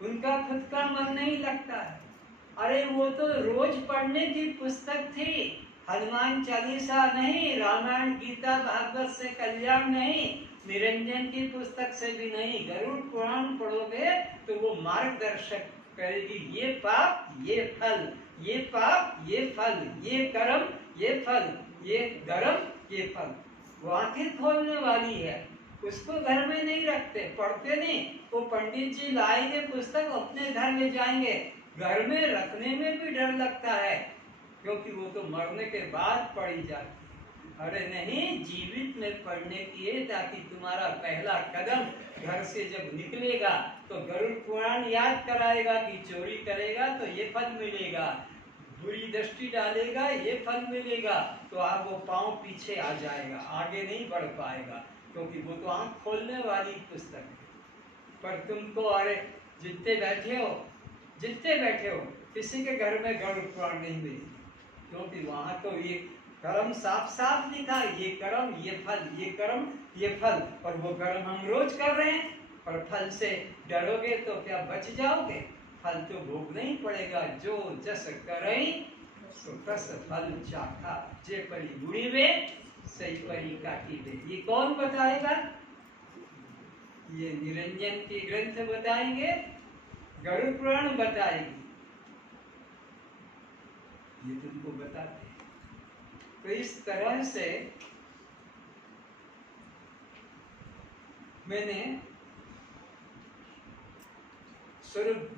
उनका खुद का मन नहीं लगता है। अरे वो तो रोज पढ़ने की पुस्तक थी, हनुमान चालीसा नहीं, रामायण गीता भागवत से कल्याण नहीं, निरंजन की पुस्तक से भी नहीं। गरुड़ पुराण पढ़ोगे तो वो मार्गदर्शक करेगी, ये पाप ये फल, ये पाप ये फल, ये कर्म ये फल, ये धर्म ये फल। वो आंखें खोलने वाली है। उसको घर में नहीं रखते, पढ़ते नहीं। वो पंडित जी लाएंगे पुस्तक, अपने घर ले जाएंगे, घर में रखने में भी डर लगता है, क्योंकि वो तो मरने के बाद पढ़ी जाती है। अरे नहीं, जीवित में पढ़ने की है, ताकि तुम्हारा पहला कदम घर से जब निकलेगा तो गरुड़ पुराण याद कराएगा कि चोरी करेगा तो ये फल मिलेगा, बुरी दृष्टि डालेगा ये फल मिलेगा, तो आप वो पांव पीछे आ जाएगा, आगे नहीं बढ़ पाएगा, क्योंकि वो तो आंख खोलने वाली पुस्तक है। पर तुमको अरे जितने बैठे हो किसी के घर में गरुड़ पुराण नहीं मिली, क्योंकि वहां तो ये कर्म साफ साफ लिखा, ये कर्म ये फल, ये कर्म ये फल, और वो कर्म हम रोज कर रहे हैं। पर फल से डरोगे तो क्या बच जाओगे? फल तो भोगना ही पड़ेगा। जो जस करई तो तस फल चाखा, जे परी बुरी वे सही परी काटी वे। ये कौन बताएगा? ये निरंजन के ग्रंथ बताएंगे, गरुड़ पुराण बताएगी, ये तुमको बताते हैं। तो इस तरह से मैंने स्वरूप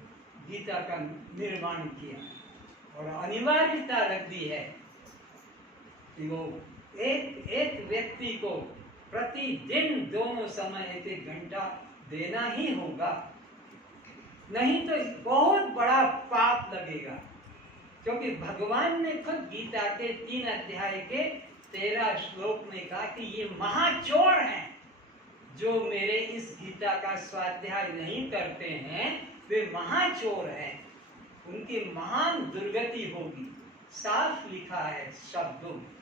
गीता का निर्माण किया और अनिवार्यता रख दी है कि वो एक व्यक्ति को प्रतिदिन दोनों समय 1-1 घंटा देना ही होगा, नहीं तो बहुत बड़ा पाप लगेगा। क्योंकि भगवान ने खुद गीता के 3 अध्याय के 13 श्लोक में कहा कि ये महाचोर हैं, जो मेरे इस गीता का स्वाध्याय नहीं करते हैं वे महाचोर हैं, उनकी महान दुर्गति होगी। साफ लिखा है शब्दों में।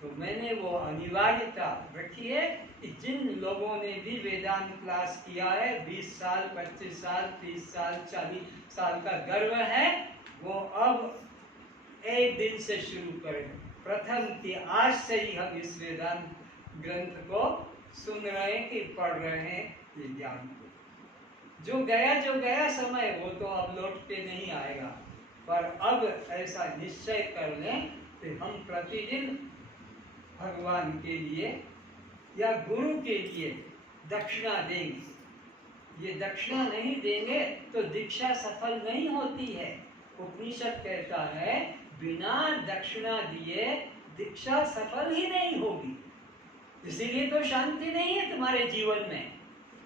तो मैंने वो अनिवार्यता रखी है कि जिन लोगों ने भी वेदांत क्लास किया है, 20 साल 25 साल 30 साल 40 साल का गर्व है, वो अब एक दिन से शुरू करें। प्रथम कि आज से ही हम इस वेदांत ग्रंथ को सुन रहे हैं कि पढ़ रहे हैं, ये ज्ञान को जो गया समय वो तो अब लौट के नहीं आएगा। पर अब ऐसा निश्चय कर लें कि हम प्रतिदिन भगवान के लिए या गुरु के लिए दक्षिणा देंगे। ये दक्षिणा नहीं देंगे तो दीक्षा सफल नहीं होती है। उपनिषद कहता है बिना दक्षिणा दिए दीक्षा सफल ही नहीं होगी। इसीलिए तो शांति नहीं है तुम्हारे जीवन में,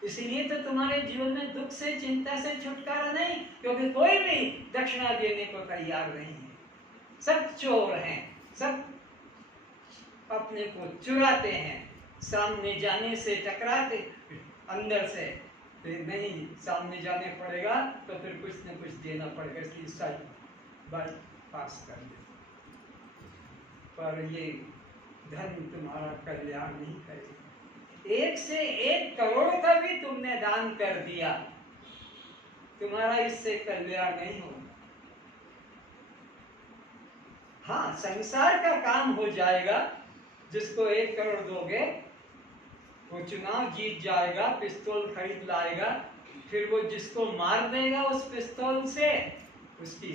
इसीलिए तो तुम्हारे जीवन में दुख से चिंता से छुटकारा नहीं, क्योंकि कोई भी दक्षिणा देने को तैयार नहीं है। सब चोर हैं, सब अपने को चुराते हैं, सामने जाने से टकराते, अंदर से नहीं सामने जाने पड़ेगा तो फिर कुछ न कुछ देना पड़ेगा, इसलिए साइड बाई पास कर दे। पर ये धन तुम्हारा कल्याण नहीं करेगा। 1 से 1 करोड़ का भी तुमने दान कर दिया, तुम्हारा इससे कल्याण नहीं होगा। हाँ, संसार का काम हो जाएगा। जिसको 1 करोड़ दोगे वो चुनाव जीत जाएगा, पिस्तौल खरीद लाएगा, फिर वो जिसको मार देगा उस पिस्तौल से, उसकी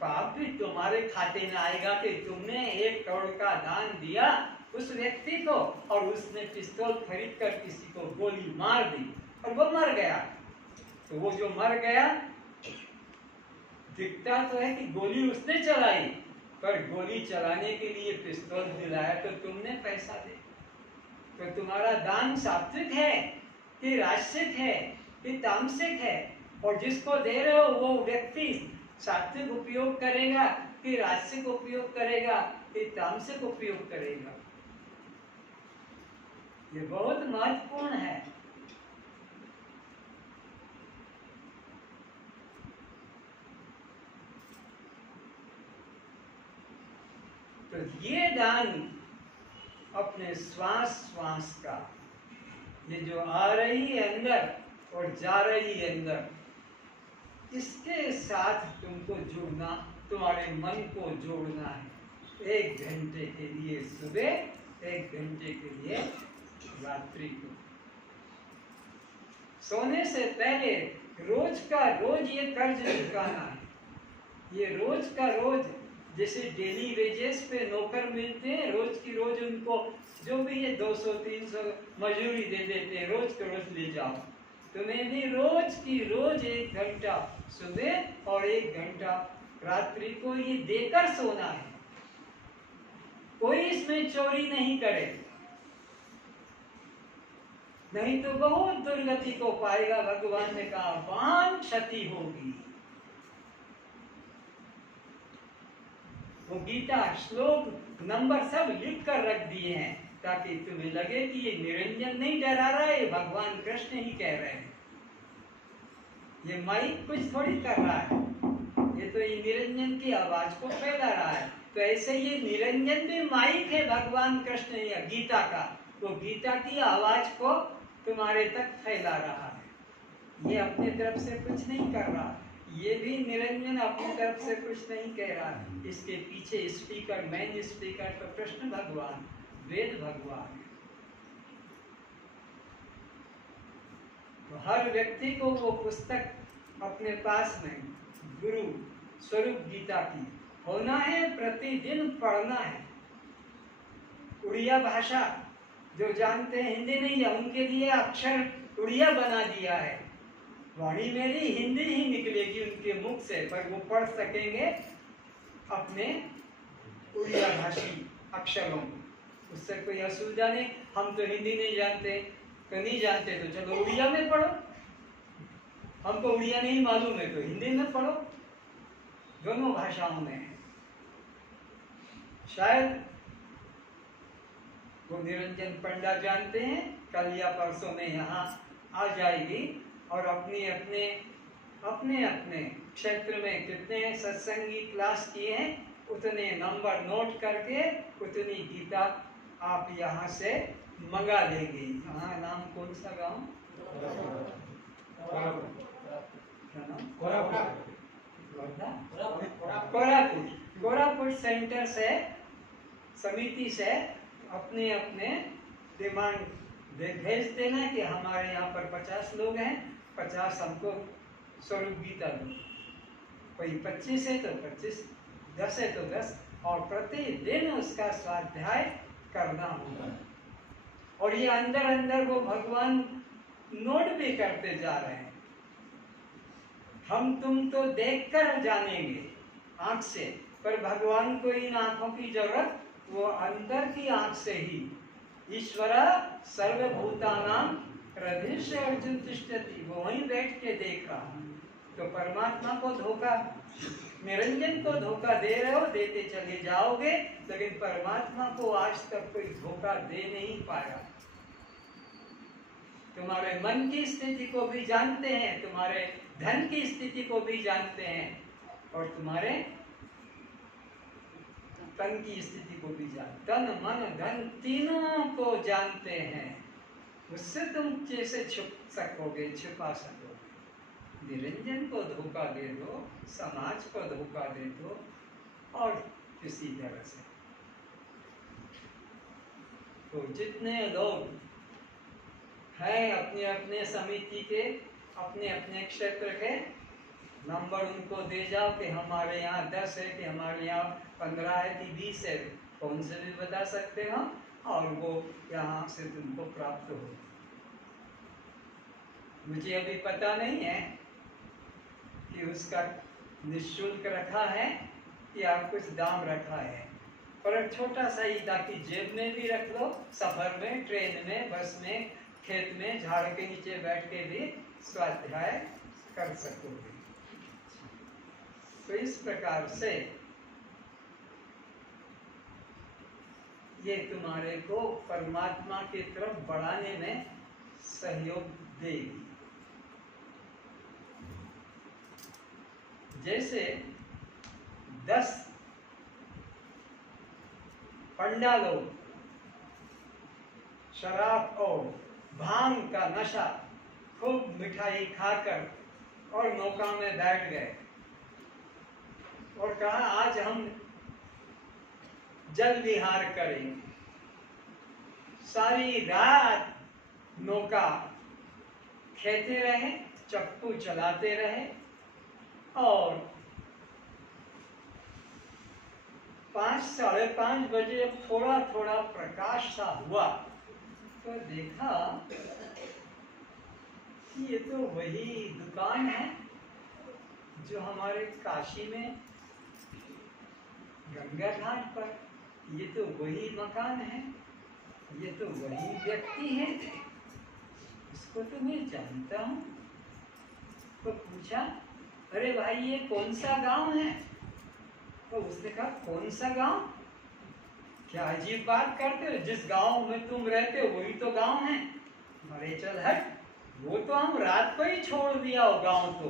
पाप भी तुम्हारे खाते में आएगा कि तुमने 1 करोड़ का दान दिया उस व्यक्ति को और उसने पिस्तौल खरीद कर किसी को गोली मार दी और वो मर गया। तो वो जो मर गया दिखता तो है कि गोली उसने चलाई, पर गोली चलाने के लिए पिस्तौल दिलाया तो तुमने पैसा दे। तो तुम्हारा दान सात्विक है कि राजसिक है कि तामसिक है? और जिसको दे रहे हो वो व्यक्ति सात्विक उपयोग करेगा कि राजसिक उपयोग करेगा कि तामसिक उपयोग करेगा? ये बहुत महत्वपूर्ण है। तो ये दान अपने श्वास श्वास का, ये जो आ रही है अंदर और जा रही है अंदर, इसके साथ तुमको जुड़ना, तुम्हारे मन को जोड़ना है। 1 घंटे के लिए सुबह, 1 घंटे के लिए रात्रि को। सोने से पहले रोज का रोज ये कर्ज चुकाना है। ये रोज का रोज, जैसे डेली वेजेस पे नौकर मिलते हैं, रोज की रोज उनको जो भी ये 200-300 मजूरी दे देते हैं, रोज का रोज ले जाओ। तुम्हें भी रोज की रोज 1 घंटा सुबह और 1 घंटा रात्रि को ये देकर सोना है। कोई इसमें चोरी नहीं करे, नहीं तो बहुत दुर्गति को पाएगा। भगवान ने कहा महान क्षति होगी। वो गीता श्लोक नंबर सब लिख कर रख दिए हैं ताकि तुम्हें लगे कि ये निरंजन नहीं डरा रहा है, ये भगवान कृष्ण ही कह रहे हैं। ये माइक कुछ थोड़ी कर रहा है, ये तो ये निरंजन की आवाज को फैला रहा है। तो ऐसे ये निरंजन भी माइक है भगवान कृष्ण या गीता का, वो गीता की आवाज को तुम्हारे तक फैला रहा है। ये अपनी तरफ से कुछ नहीं कर रहा, ये भी निरंजन अपनी तरफ से कुछ नहीं कह रहा। इसके पीछे स्पीकर, मेन स्पीकर तो कृष्ण भगवान, वेद भगवान है। तो हर व्यक्ति को वो पुस्तक अपने पास में गुरु स्वरूप गीता की होना है, प्रतिदिन पढ़ना है। उड़िया भाषा जो जानते हैं, हिंदी नहीं है, उनके लिए अक्षर उड़िया बना दिया है। वाणी मेरी हिंदी ही निकलेगी उनके मुख से, पर वो पढ़ सकेंगे अपने उड़िया भाषी अक्षरों को, उससे कोई असुविधा नहीं। हम तो हिंदी नहीं जानते, तो नहीं जानते तो चलो उड़िया में पढ़ो, हमको उड़िया नहीं मालूम है तो हिंदी में पढ़ो, दोनों भाषाओं में है। शायद वो निरंजन पंडा जानते हैं, कल या परसों में यहाँ आ जाएगी और अपने अपने क्षेत्र में कितने सत्संगी क्लास किए हैं उतने नंबर नोट करके उतनी गीता आप यहाँ से मंगा लेंगे। यहाँ नाम कौन सा गांव? कोरापुट सेंटर से, समिति से अपने अपने डिमांड भेज देना कि हमारे यहाँ पर 50 लोग हैं, 50 हमको स्वरूप गीता दो। कोई 25 है तो 25, 10 है तो 10, और प्रतिदिन उसका स्वाध्याय करना होगा। और ये अंदर अंदर वो भगवान नोट भी करते जा रहे हैं। हम तुम तो देखकर जानेंगे आंख से, पर भगवान को इन आंखों की जरूरत, वो अंदर की आंख से ही। ईश्वर सर्वभूतानां हृदय अर्जुन तिष्ठति, वो वहीं बैठ के देख रहा है। तो परमात्मा को धोखा, निरंजन को धोखा दे रहे हो, देते चले जाओगे, लेकिन परमात्मा को आज तक कोई धोखा दे नहीं पाया। तुम्हारे मन की स्थिति को भी जानते हैं, तुम्हारे धन की स्थिति को भी जानते हैं, और तुम्हारे तन की स्थिति को भी जानते, तन मन धन तीनों को जानते हैं। उससे तुम कैसे छुप सकोगे, छुपा सकोगे? निरंजन को धोखा दे दो, समाज को धोखा दे दो, और किसी तरह से। तो जितने लोग हैं अपने अपने समिति के, अपने अपने क्षेत्र के, नंबर उनको दे जाओ कि हमारे यहाँ 10 है, कि हमारे यहाँ 15 है, कि 20 है, कौन से भी बता सकते हो, और वो यहाँ से तुमको प्राप्त हो। मुझे अभी पता नहीं है कि उसका निःशुल्क रखा है या कुछ दाम रखा है, पर छोटा सा ही, ताकि जेब में भी रख लो, सफर में, ट्रेन में, बस में, खेत में, झाड़ के नीचे बैठ के भी स्वाध्याय कर सकोगे। तो इस प्रकार से ये तुम्हारे को परमात्मा की तरफ बढ़ाने में सहयोग देगी। जैसे 10 पंडा लोग शराब और भांग का नशा, खूब मिठाई खाकर और नौका में बैठ गए और कहा आज हम जल विहार करेंगे। सारी रात नौका खेते रहे, चप्पू चलाते रहे, और 5, 5:30 बजे थोड़ा थोड़ा प्रकाश सा हुआ तो देखा कि ये तो वही दुकान है जो हमारे काशी में गंगा घाट पर, ये तो वही मकान है, ये तो वही व्यक्ति है, इसको तो मैं जानता हूँ। तो पूछा, अरे भाई ये कौन सा गांव है? तो उसने कहा कौन सा गांव? क्या अजीब बात करते हो, जिस गांव में तुम रहते हो वही तो गांव है। अरे चल हट, वो तो हम रात को ही छोड़ दिया हो गांव, तो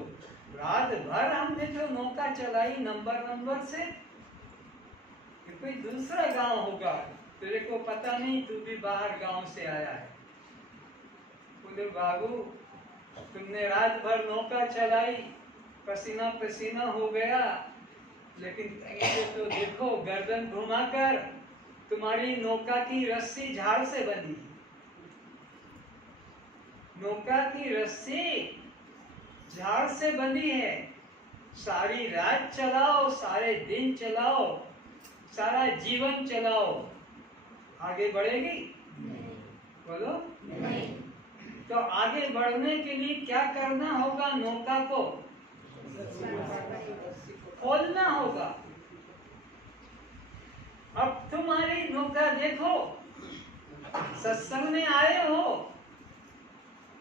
रात भर हमने जो नौका चलाई नंबर से, कोई दूसरा गांव होगा, तेरे को पता नहीं, तू भी बाहर गांव से आया है। बोले बाबू तुमने रात भर नौका चलाई, पसीना पसीना हो गया, लेकिन तो देखो गर्दन घुमाकर तुम्हारी नौका की रस्सी झाड़ से बनी, नौका की रस्सी झाड़ से बंधी है। सारी रात चलाओ, सारे दिन चलाओ, सारा जीवन चलाओ, आगे बढ़ेगी? बोलो नहीं। तो आगे बढ़ने के लिए क्या करना होगा? नौका को खोलना होगा। अब तुम्हारी नौका देखो, सत्संग में आए हो,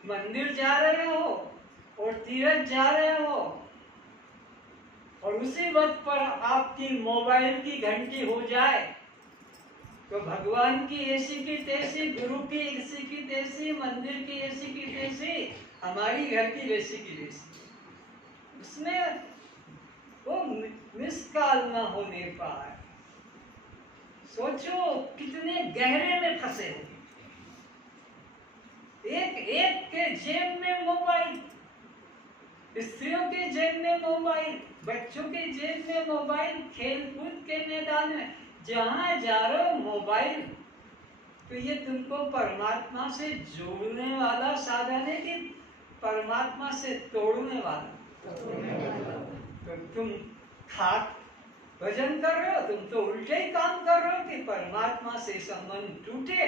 मंदिर जा रहे हो और तीर्थ जा रहे हो, और उसी वक्त पर आपकी मोबाइल की घंटी हो जाए तो भगवान की ऐसी की तैसी, गुरु की ऐसी की तैसी, मंदिर की ऐसी की तैसी, हमारी घर की वैसी की वैसी, उसमें वो मिस कॉल न होने पाए। सोचो कितने गहरे में फंसे हो। एक एक के जेब में मोबाइल, स्त्रियों के जेब में मोबाइल, बच्चों के जेब में मोबाइल, खेल कूद के मैदान में जहां जा रहे हो मोबाइल। तो ये तुमको परमात्मा से जोड़ने वाला साधन है कि परमात्मा से तोड़ने वाला? तो तुम खाक भजन कर रहे हो, तुम तो उल्टे ही काम कर रहे हो कि परमात्मा से संबंध टूटे,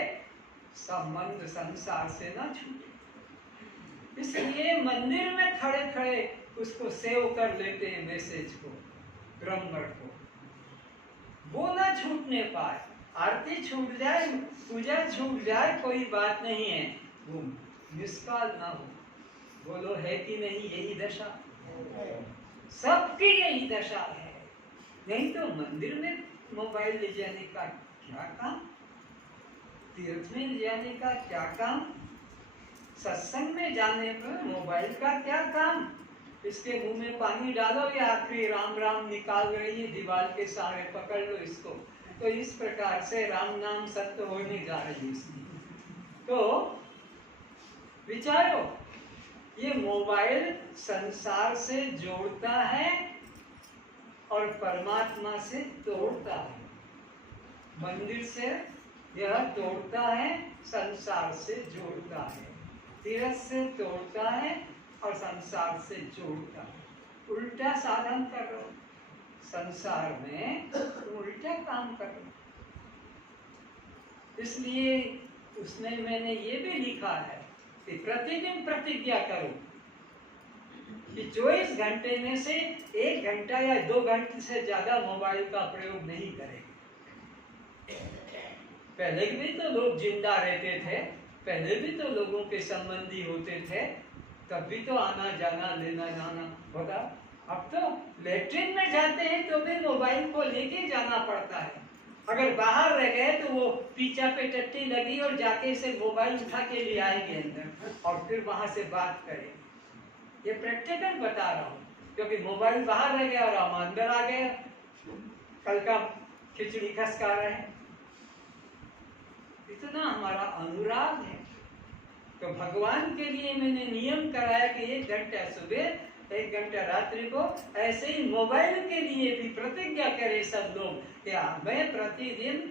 संबंध संसार से ना छूटे। इसलिए मंदिर में खड़े खड़े उसको सेव कर लेते हैं, मैसेज को, ब्रह्मण को, वो ना छूटने पाए। आरती छूट जाए, पूजा छूट जाए, कोई बात नहीं है, वो निष्काल ना हो। बोलो है कि नहीं? यही दशा सबकी, यही दशा है। नहीं तो मंदिर में मोबाइल ले जाने का क्या काम, तीर्थ में ले जाने का क्या काम, सत्संग में जाने पर मोबाइल का क्या काम? इसके मुंह में पानी डालो, या आखिरी राम राम निकाल रही है दीवार के सहारे, पकड़ लो इसको। तो इस प्रकार से राम नाम सत्य होने जा रही है। तो विचारो, ये मोबाइल संसार से जोड़ता है और परमात्मा से तोड़ता है। मंदिर से यह तोड़ता है, संसार से जोड़ता है। तीर्थ से तोड़ता है और संसार से जोड़ता है। उल्टा साधन कर रहे हो, संसार में तुम उल्टा काम कर रहे हो। इसलिए उसमें मैंने ये भी लिखा है कि प्रतिदिन प्रतिज्ञा करो कि 24 घंटे में से 1 घंटा या 2 घंटे से ज्यादा मोबाइल का प्रयोग नहीं करेंगे। पहले भी तो लोग जिंदा रहते थे, पहले भी तो लोगों के संबंधी होते थे, तब भी तो आना जाना लेना जाना होता। अब तो लेटरिन में जाते हैं तो भी मोबाइल को लेके जाना पड़ता है। अगर बाहर रह गए तो वो पीछा पे टट्टी लगी और जाके से मोबाइल उठा के ले आएंगे अंदर और फिर वहां से बात करेंगे। ये प्रैक्टिकल बता रहा हूँ, क्योंकि मोबाइल बाहर रह गया और हम अंदर आ गए, कल का खिचड़ी खसका रहे हैं। इतना हमारा अनुराग है। तो भगवान के लिए मैंने नियम कराया कि 1 घंटा सुबह, 1 घंटा रात्रि को। ऐसे ही मोबाइल के लिए भी प्रतिज्ञा करें सब लोग कि मैं प्रतिदिन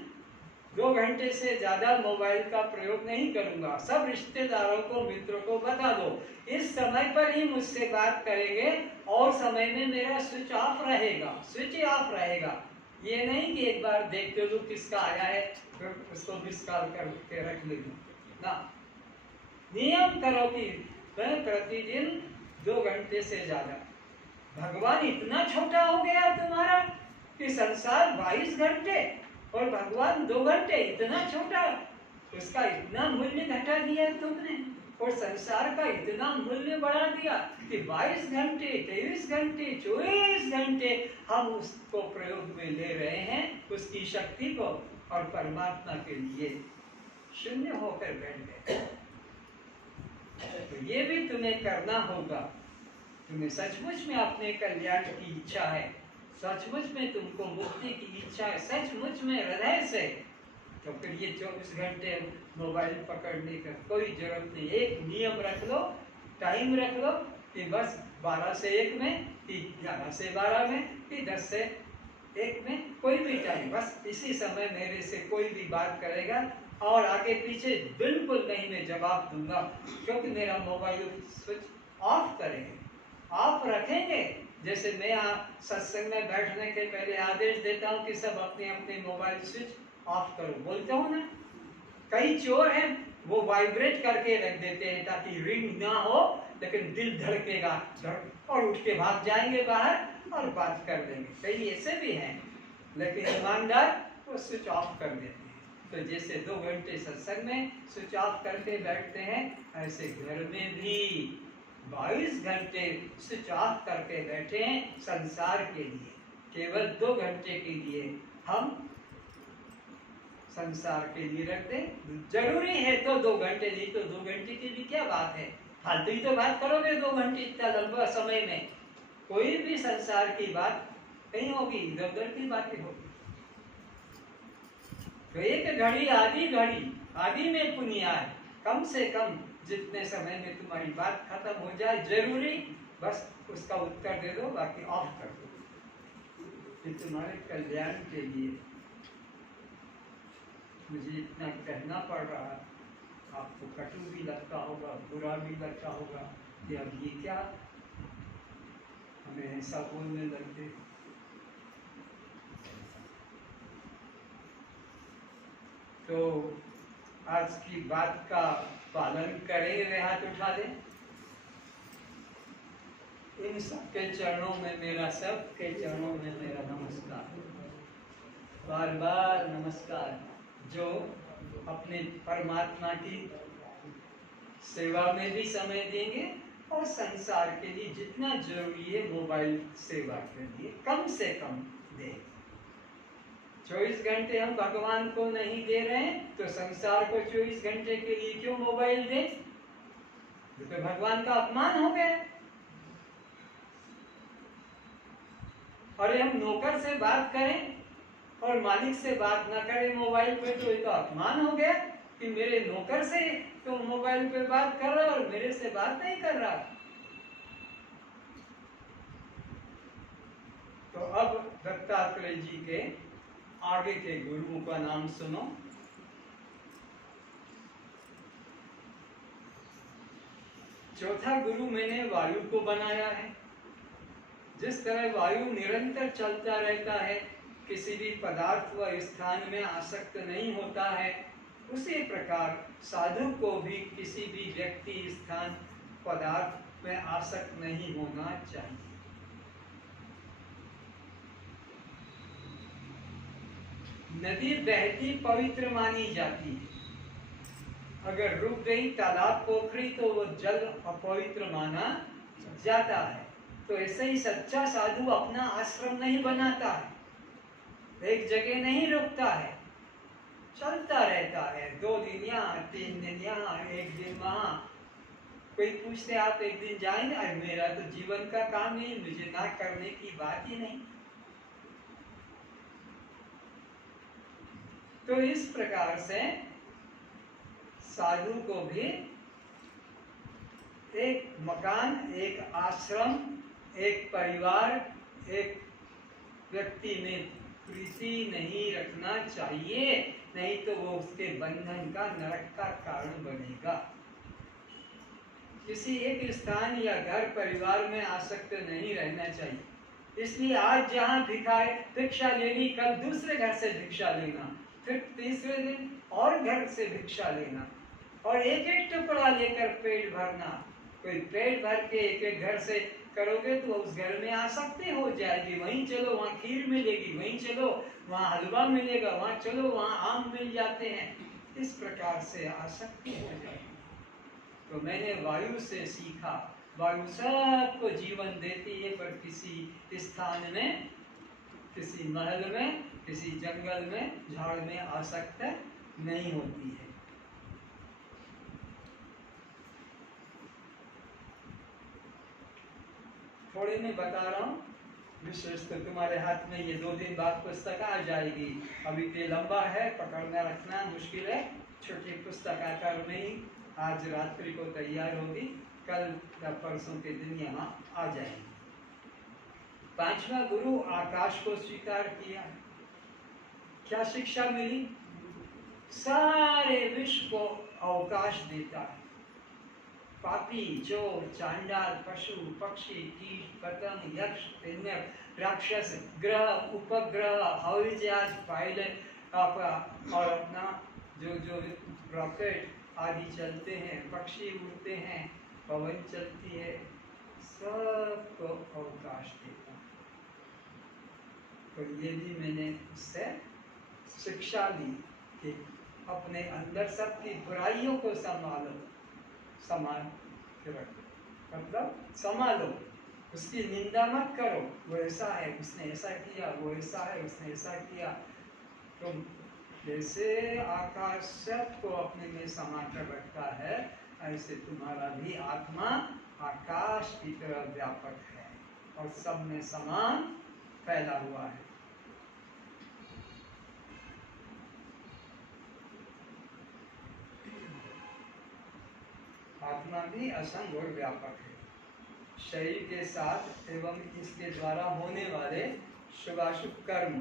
2 घंटे से ज्यादा मोबाइल का प्रयोग नहीं करूंगा। सब रिश्तेदारों को, मित्रों को बता दो, इस समय पर ही मुझसे बात करेंगे और समय में मेरा स्विच ऑफ रहेगा, स्विच ऑफ रहेगा। ये नहीं कि एक बार देखते लो किसका आया है फिर उसको मिस कॉल करके रख लेंगे ना। नियम करो कि मैं प्रतिदिन 2 घंटे से ज्यादा। भगवान इतना छोटा हो गया तुम्हारा कि संसार 22 घंटे और भगवान 2 घंटे, इतना छोटा, उसका इतना मूल्य घटा दिया तुमने। और संसार का इतना मूल्य बढ़ा दिया कि 22 घंटे, 23 घंटे, 24 घंटे हम उसको प्रयोग में ले रहे हैं, उसकी शक्ति को, और परमात्मा के लिए शून्य होकर बैठ गए। तो ये भी तुम्हें करना होगा। तुम्हें सचमुच में अपने कल्याण की इच्छा है, सचमुच में तुमको मुक्ति की इच्छा है, सचमुच में हृदय से, तो फिर ये 24 घंटे मोबाइल पकड़ने का कोई जरूरत नहीं। एक नियम रख लो, टाइम रख लो कि बस 12 से 1 में, कि 11 से 12 में, कि 10 से 1 में, कोई भी टाइम, बस इसी समय मेरे से कोई भी बात करेगा और आगे पीछे बिल्कुल नहीं मैं जवाब दूंगा, क्योंकि मेरा मोबाइल स्विच ऑफ करेंगे, ऑफ रखेंगे। जैसे मैं यहाँ सत्संग में बैठने के पहले आदेश देता हूँ कि सब अपने अपने मोबाइल स्विच ऑफ करो, बोलता हूँ ना। कई चोर हैं, वो वाइब्रेट करके रख देते हैं ताकि रिंग ना हो, लेकिन दिल धड़केगा और उठ के भाग जाएंगे बाहर और बात कर देंगे। कई ऐसे भी हैं, लेकिन ईमानदार वो स्विच ऑफ कर देते हैं। तो जैसे 2 घंटे सत्संग में स्विच ऑफ करके बैठते हैं, ऐसे घर में भी 22 घंटे स्विच ऑफ करके बैठे हैं संसार के लिए। केवल 2 घंटे के लिए हम संसार के लिए रख दें। जरूरी है तो 2 घंटे, नहीं तो 2 घंटे की भी क्या बात है, फालतू ही तो बात करोगे 2 घंटे, इतना लंबा समय में कोई भी संसार की बात नहीं होगी, इधर उधर की बातें होगी। तो एक घड़ी आदि में पुण्य है, कम से कम जितने समय में तुम्हारी बात खत्म हो जाए, जरूरी बस उसका उत्तर दे दो, बाकी ऑफ कर दो। ये तुम्हारे कल्याण के लिए मुझे इतना कहना पड़ रहा है। आपको कटु भी लगता होगा, बुरा भी लगता होगा कि अब ये क्या हमें ऐसा बोलने लगते। तो आज की बात का पालन करें, वे हाथ उठा दें। इन सबके चरणों में मेरा, सबके चरणों में मेरा नमस्कार, बार बार नमस्कार। जो अपने परमात्मा की सेवा में भी समय देंगे और संसार के लिए जितना जरूरी है मोबाइल सेवा के लिए कम से कम दें। 24 घंटे हम भगवान को नहीं दे रहे हैं, तो संसार को 24 घंटे के लिए क्यों मोबाइल दें? तो भगवान का अपमान हो गया। और हम नौकर से बात करें और मालिक से बात ना करें मोबाइल पे, तो ये तो अपमान हो गया कि मेरे नौकर से तो मोबाइल पे बात कर रहा और मेरे से बात नहीं कर रहा। तो अब दत्तात्रेय जी के आगे के गुरुओं का नाम सुनो। चौथा गुरु मैंने वायु को बनाया है। जिस तरह वायु निरंतर चलता रहता है, किसी भी पदार्थ व स्थान में आसक्त नहीं होता है, उसी प्रकार साधु को भी किसी भी व्यक्ति, स्थान, पदार्थ में आसक्त नहीं होना चाहिए। नदी बहती पवित्र मानी जाती है, अगर रुक गई तालाब पोखरी तो वो जल अपवित्र माना जाता है। तो ऐसे ही सच्चा साधु अपना आश्रम नहीं बनाता है, एक जगह नहीं रुकता है, चलता रहता है। 2 दिन यहाँ, 3 दिन यहाँ, 1 दिन वहाँ। कोई पूछते आप एक दिन जाएंगे? अरे मेरा तो जीवन का काम नहीं, मुझे ना करने की बात ही नहीं। तो इस प्रकार से साधु को भी एक मकान, एक आश्रम, एक परिवार, एक व्यक्ति में प्रीति नहीं रखना चाहिए, नहीं तो वो उसके बंधन का, नरक का कारण बनेगा। किसी एक स्थान या घर परिवार में आसक्त नहीं रहना चाहिए। इसलिए आज जहाँ भिक्षा लेनी, कल दूसरे घर से भिक्षा लेना, फिर तीसरे दिन और घर से भिक्षा लेना, और एक एक टुकड़ा लेकर पेट भरना। कोई पेट भर के एक एक घर से करोगे तो उस घर में आसक्ति हो जाएगी। वहीं चलो वहाँ खीर मिलेगी, वहीं चलो वहाँ हलवा मिलेगा, वहाँ चलो वहाँ आम मिल जाते हैं। इस प्रकार से आसक्ति हो जाएगी। तो मैंने वायु से सीखा, वायु सबको जीवन देती है, पर किसी स्थान में, किसी महल में, किसी जंगल में, झाड़ में आसक्त नहीं होती है। थोड़े मैं बता रहा हूँ विशेष, तो तुम्हारे हाथ में ये 2 दिन बाद पुस्तक आ जाएगी। अभी के लंबा है, पकड़ना रखना मुश्किल है। छोटी पुस्तक आकार में ही आज रात्रि को तैयार होगी, कल या परसों के दिन यहाँ आ जाएगी। 5वां गुरु आकाश को स्वीकार किया। क्या शिक्षा मिली? सारे विश्व को अवकाश देता है। पापी, चोर, चांडाल, पशु, पक्षी, कीट, पतंग, यक्ष, किन्नर, राक्षस, ग्रह, उपग्रह, हवाई जहाज, पायलट और अपना जो रॉकेट आदि चलते हैं, पक्षी उड़ते हैं, पवन चलती है, सबको अवकाश देता है। तो ये भी मैंने उससे शिक्षा ली कि अपने अंदर सबकी बुराइयों को संभाल के रखो, मतलब संभालो, उसकी निंदा मत करो। वो ऐसा है, उसने ऐसा किया, वो ऐसा है, उसने ऐसा किया। तो जैसे आकाश सबको अपने में समा कर रखता है, ऐसे तुम्हारा भी आत्मा आकाश की तरह व्यापक है और सब में समान फैला हुआ है। आत्मा भी असंग और व्यापक है। शरीर के साथ एवं इसके द्वारा होने वाले शुभाशुभ कर्म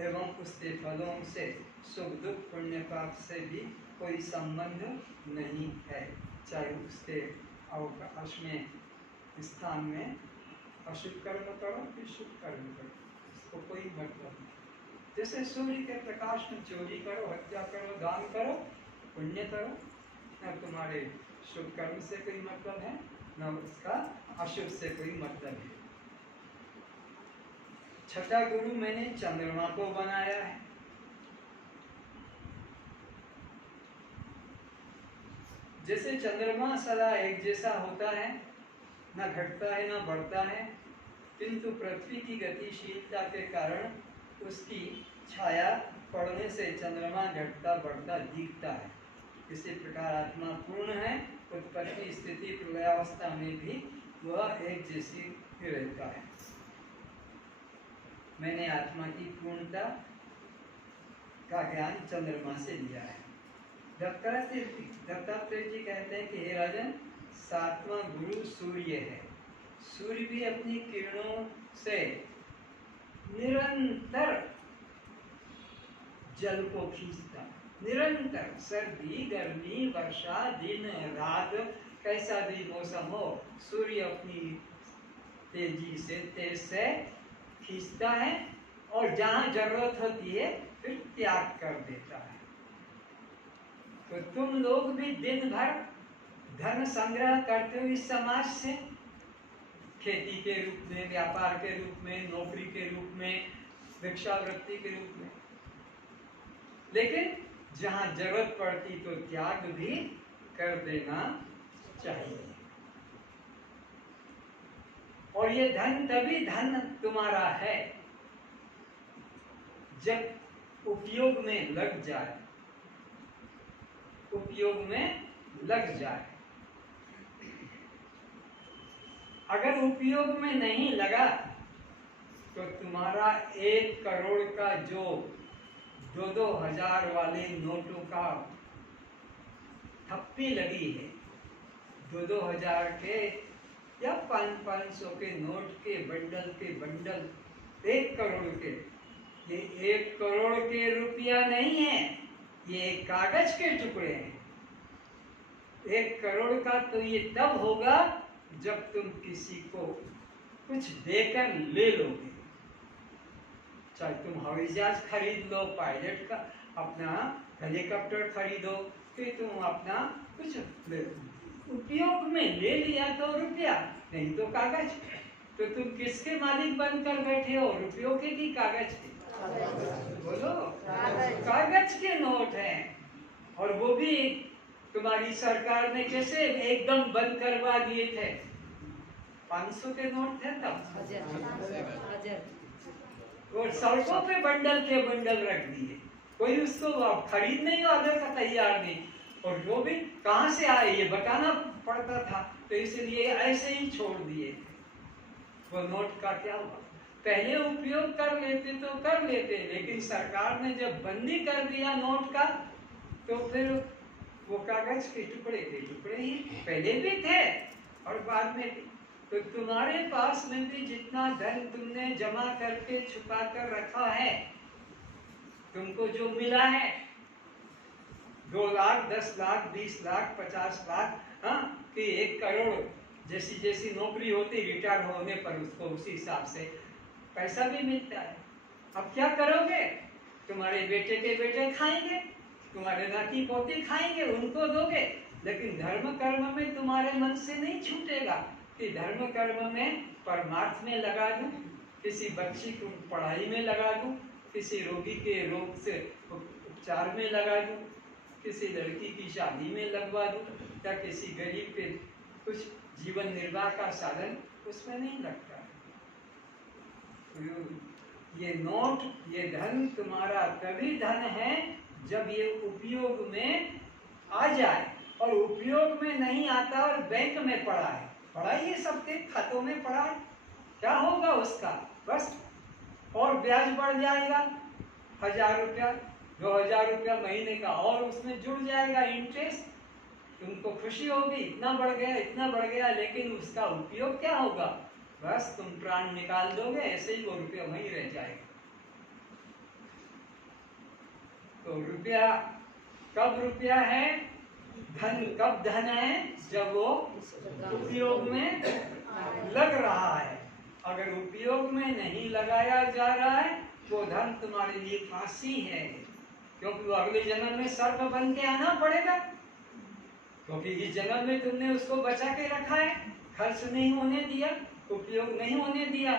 एवं उसके फलों से सुख दुख पुण्य पाप से भी कोई संबंध नहीं है। चाहे उसके अवकाश में, स्थान में अशुभ कर्म करो कि शुभ कर्म करो, इसको कोई मतलब नहीं। जैसे सूर्य के प्रकाश में चोरी करो, हत्या करो, दान करो, पुण्य करो, न तुम्हारे शुभ कर्म से कोई मतलब है, न उसका अशुभ से कोई मतलब है। 6ठा गुरु मैंने चंद्रमा को बनाया है। जैसे चंद्रमा सदा एक जैसा होता है, न घटता है न बढ़ता है, किंतु पृथ्वी की गतिशीलता के कारण उसकी छाया पड़ने से चंद्रमा घटता बढ़ता दिखता है। इसी प्रकार आत्मा पूर्ण है, उत्पत्ति स्थिति प्रलयावस्था में भी वह एक जैसी ही रहता है। मैंने आत्मा की पूर्णता का ज्ञान चंद्रमा से लिया है। दत्तात्रेय जी कहते हैं कि हे राजन, 7वां गुरु सूर्य है। सूर्य भी अपनी किरणों से निरंतर जल को खींचता, निरंतर, सर्दी गर्मी वर्षा दिन रात कैसा भी मौसम हो, सूर्य अपनी तेजी से तेज से खींचता है और जहां जरूरत होती है फिर त्याग कर देता है। तो तुम लोग भी दिन भर धन संग्रह करते हो इस समाज से, खेती के रूप में, व्यापार के रूप में, नौकरी के रूप में, भिक्षावृत्ति के रूप में, लेकिन जहां जरूरत पड़ती तो त्याग भी कर देना चाहिए। और ये धन तभी धन तुम्हारा है जब उपयोग में लग जाए, उपयोग में लग जाए। अगर उपयोग में नहीं लगा तो तुम्हारा 1 करोड़ का जो 2-2 हजार वाले नोटों का थप्पी लगी है, 2-2 हजार के या 500 के नोट के बंडल 1 करोड़ के, ये 1 करोड़ के रुपया नहीं है, ये कागज के टुकड़े हैं। 1 करोड़ का तो ये तब होगा जब तुम किसी को कुछ देकर ले लोगे। चाहे तुम हवाई जहाज खरीद लो, पायलट का अपना हेलीकॉप्टर खरीदो, फिर तुम अपना कुछ ले लो। उपयोग में ले लिया तो रुपया, नहीं तो कागज। तो तुम किसके मालिक बनकर बैठे हो, रुपयों के कि कागज के? बोलो, कागज के नोट हैं, और वो भी तुम्हारी सरकार ने कैसे एकदम बंद करवा दिए थे। 500 के नोट थे तब, और सड़कों पे बंडल के बंडल रख दिए, कोई उसको खरीदने वाले का तैयार नहीं, और जो भी कहां से आए ये बताना पड़ता था, तो इसलिए ऐसे ही छोड़ दिए। वो नोट का क्या हुआ, पहले उपयोग कर लेते तो कर लेते, लेकिन सरकार ने जब बंदी कर दिया नोट का, तो फिर वो कागज के टुकड़े ही पहले भी थे और बाद में भी। तो तुम्हारे पास में भी जितना धन तुमने जमा करके छुपा कर रखा है, तुमको जो मिला है 2 लाख 10 लाख 20 लाख 50 लाख, हाँ, कि 1 करोड़, जैसी जैसी नौकरी होती रिटायर होने पर उसको उसी हिसाब से पैसा भी मिलता है। अब क्या करोगे, तुम्हारे बेटे के बेटे खाएंगे, तुम्हारे नाती पोते खाएंगे, उनको दोगे, लेकिन धर्म कर्म में तुम्हारे मन से नहीं छूटेगा कि धर्म कर्म में परमार्थ में लगा दूं, किसी बच्ची को पढ़ाई में लगा दूं, किसी रोगी के रोग से उपचार में लगा दूं, किसी लड़की की शादी में लगवा दूं, या किसी गरीब के कुछ जीवन निर्वाह का साधन उसमें नहीं लगता। ये नोट, ये धन तुम्हारा तभी धन है जब ये उपयोग में आ जाए, और उपयोग में नहीं आता और बैंक में पड़ा है, पड़ा ही सबके खातों में पड़ा है, क्या होगा उसका, बस और ब्याज बढ़ जाएगा, 1000 रुपया 2000 रुपया महीने का और उसमें जुड़ जाएगा इंटरेस्ट, तुमको खुशी होगी, इतना बढ़ गया, लेकिन उसका उपयोग क्या होगा, बस तुम प्राण निकाल दोगे, ऐसे ही वो रुपया वहीं रह जाएगा। तो रुपया कब रुपया है, धन कब धन है, जब वो उपयोग में लग रहा है। अगर उपयोग में नहीं लगाया जा रहा है तो धन तुम्हारे लिए फांसी है, क्योंकि वो अगले जन्म में सर्प बन के आना पड़ेगा, क्योंकि इस जन्म में तुमने उसको बचा के रखा है, खर्च नहीं होने दिया, उपयोग नहीं होने दिया,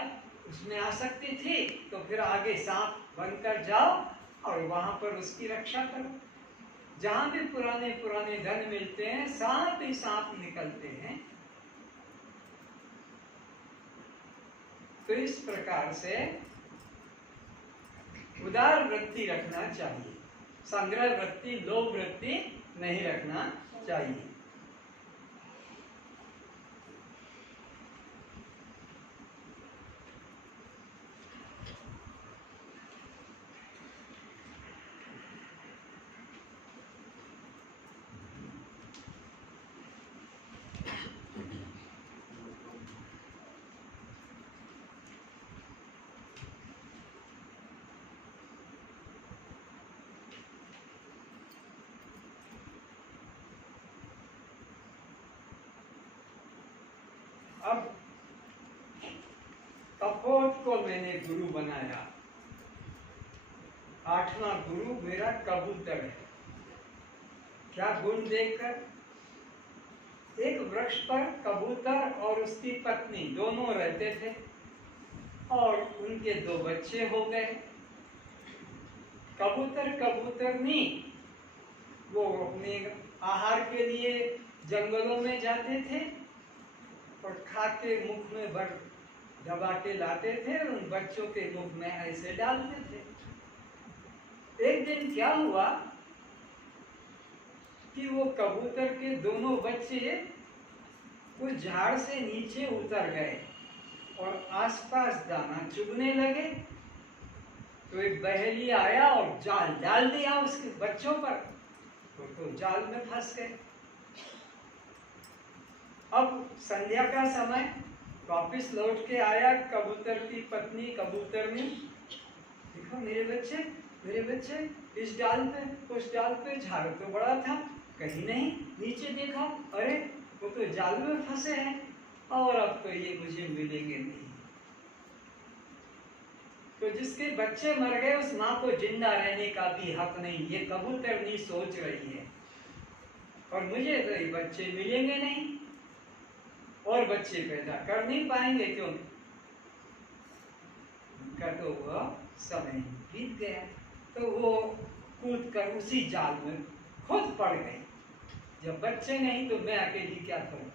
उसमें आसक्ति थी, तो फिर आगे सांप बनकर जाओ और वहां पर उसकी रक्षा करो। जहां भी पुराने पुराने धन मिलते हैं, सांप ही सांप निकलते हैं। तो इस प्रकार से उदार वृत्ति रखना चाहिए, संग्रह वृत्ति, लोभ वृत्ति नहीं रखना चाहिए। अब कपोत को मैंने गुरु बनाया, 8वां गुरु मेरा कबूतर है। क्या गुण देखकर, एक वृक्ष पर कबूतर और उसकी पत्नी दोनों रहते थे और उनके 2 बच्चे हो गए। कबूतर कबूतरनी वो अपने आहार के लिए जंगलों में जाते थे और खा के मुख में भर दबा के लाते थे और उन बच्चों के मुख में ऐसे डालते थे। एक दिन क्या हुआ कि वो कबूतर के दोनों बच्चे उस झाड़ से नीचे उतर गए और आसपास दाना चुगने लगे। तो एक बहेली आया और जाल डाल दिया उसके बच्चों पर, तो जाल में फंस गए। अब संध्या का समय, वापस लौट के आया कबूतर की पत्नी कबूतरनी, देखो मेरे बच्चे इस डाल पे उस डाल पे, झाड़ तो बड़ा था, कहीं नहीं, नीचे देखा, अरे वो तो जाल में फंसे हैं और अब तो ये मुझे मिलेंगे नहीं। तो जिसके बच्चे मर गए उस माँ को जिंदा रहने का भी हक नहीं, ये कबूतरनी सोच रही है, और मुझे तो ये बच्चे मिलेंगे नहीं और बच्चे पैदा कर नहीं पाएंगे, क्यों, उनका तो वह समय बीत गया। तो वो कूद कर उसी जाल में खुद पड़ गए। जब बच्चे नहीं तो मैं अकेली क्या करूं।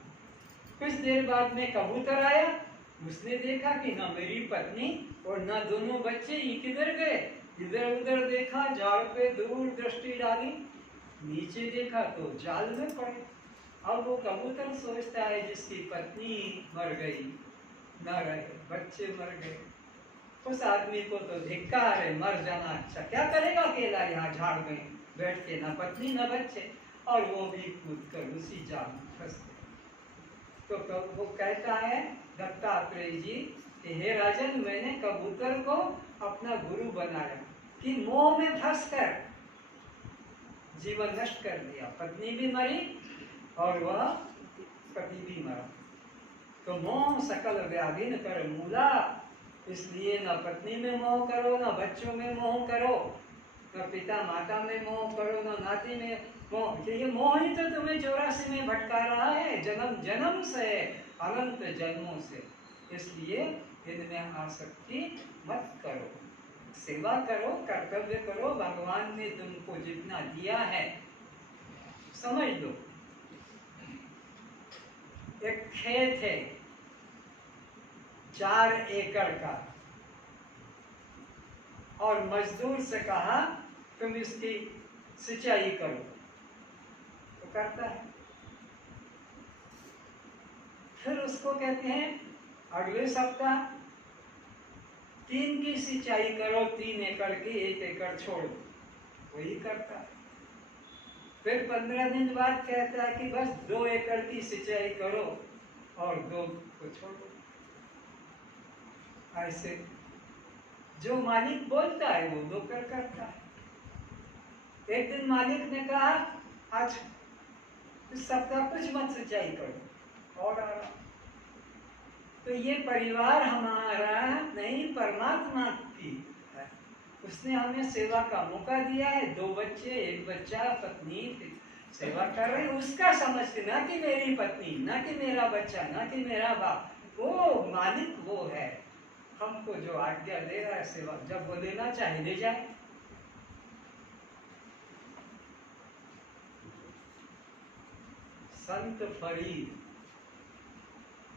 कुछ देर बाद में कबूतर आया, उसने देखा कि ना मेरी पत्नी और ना दोनों बच्चे, ये किधर गए। इधर उधर देखा, झाड़ पे दूर दृष्टि डाली, नीचे देखा तो जाल में पड़े। अब वो कबूतर सोचता है जिसकी पत्नी मर गई, न रहे, बच्चे मर गए, उस आदमी को तो धिक्कार है, मर जाना अच्छा, क्या करेगा अकेला यहाँ झाड़ में बैठ के, ना पत्नी ना बच्चे, और वो भी कूद कर उसी जाल में फंस गए। तो वो कहता है दत्तात्रेय जी कि हे राजन, मैंने कबूतर को अपना गुरु बनाया कि मोह में फंसकर जीवन नष्ट कर दिया, पत्नी भी मरी और वह पति भी मरा। तो मोह सकल व्याधि न कर मूला, इसलिए न पत्नी में मोह करो, न बच्चों में मोह करो, न पिता माता में मोह करो, न नाती में मोह। ये मोह ही तो तुम्हें 84 में भटका रहा है, जन्म जन्म से, अनंत जन्मों से। इसलिए इनमें आसक्ति मत करो, सेवा करो, कर्तव्य करो, भगवान ने तुमको जितना दिया है समझ लो। एक खेत है 4 एकड़ का, और मजदूर से कहा तुम इसकी सिंचाई करो, तो करता है। फिर उसको कहते हैं अगले सप्ताह 3 की सिंचाई करो, 3 एकड़ की, 1 एकड़ छोड़ो, वही करता है। फिर 15 दिन बाद कहता है कि बस 2 एकड़ की सिंचाई करो और 2 को छोड़ो। ऐसे जो मालिक बोलता है वो नौकर करता है। एक दिन मालिक ने कहा आज इस सप्ताह कुछ मत सिंचाई करो और आराम। तो ये परिवार हमारा नहीं, परमात्मा की है। उसने हमें सेवा का मौका दिया है, 2 बच्चे, 1 बच्चा, पत्नी सेवा कर रहे हैं, उसका समझ के, ना कि मेरी पत्नी, ना कि मेरा बच्चा, ना कि मेरा बाप, वो मालिक वो है, हमको जो आज्ञा दे रहा है सेवा, जब वो लेना चाहे ले जाए। संत फरीद,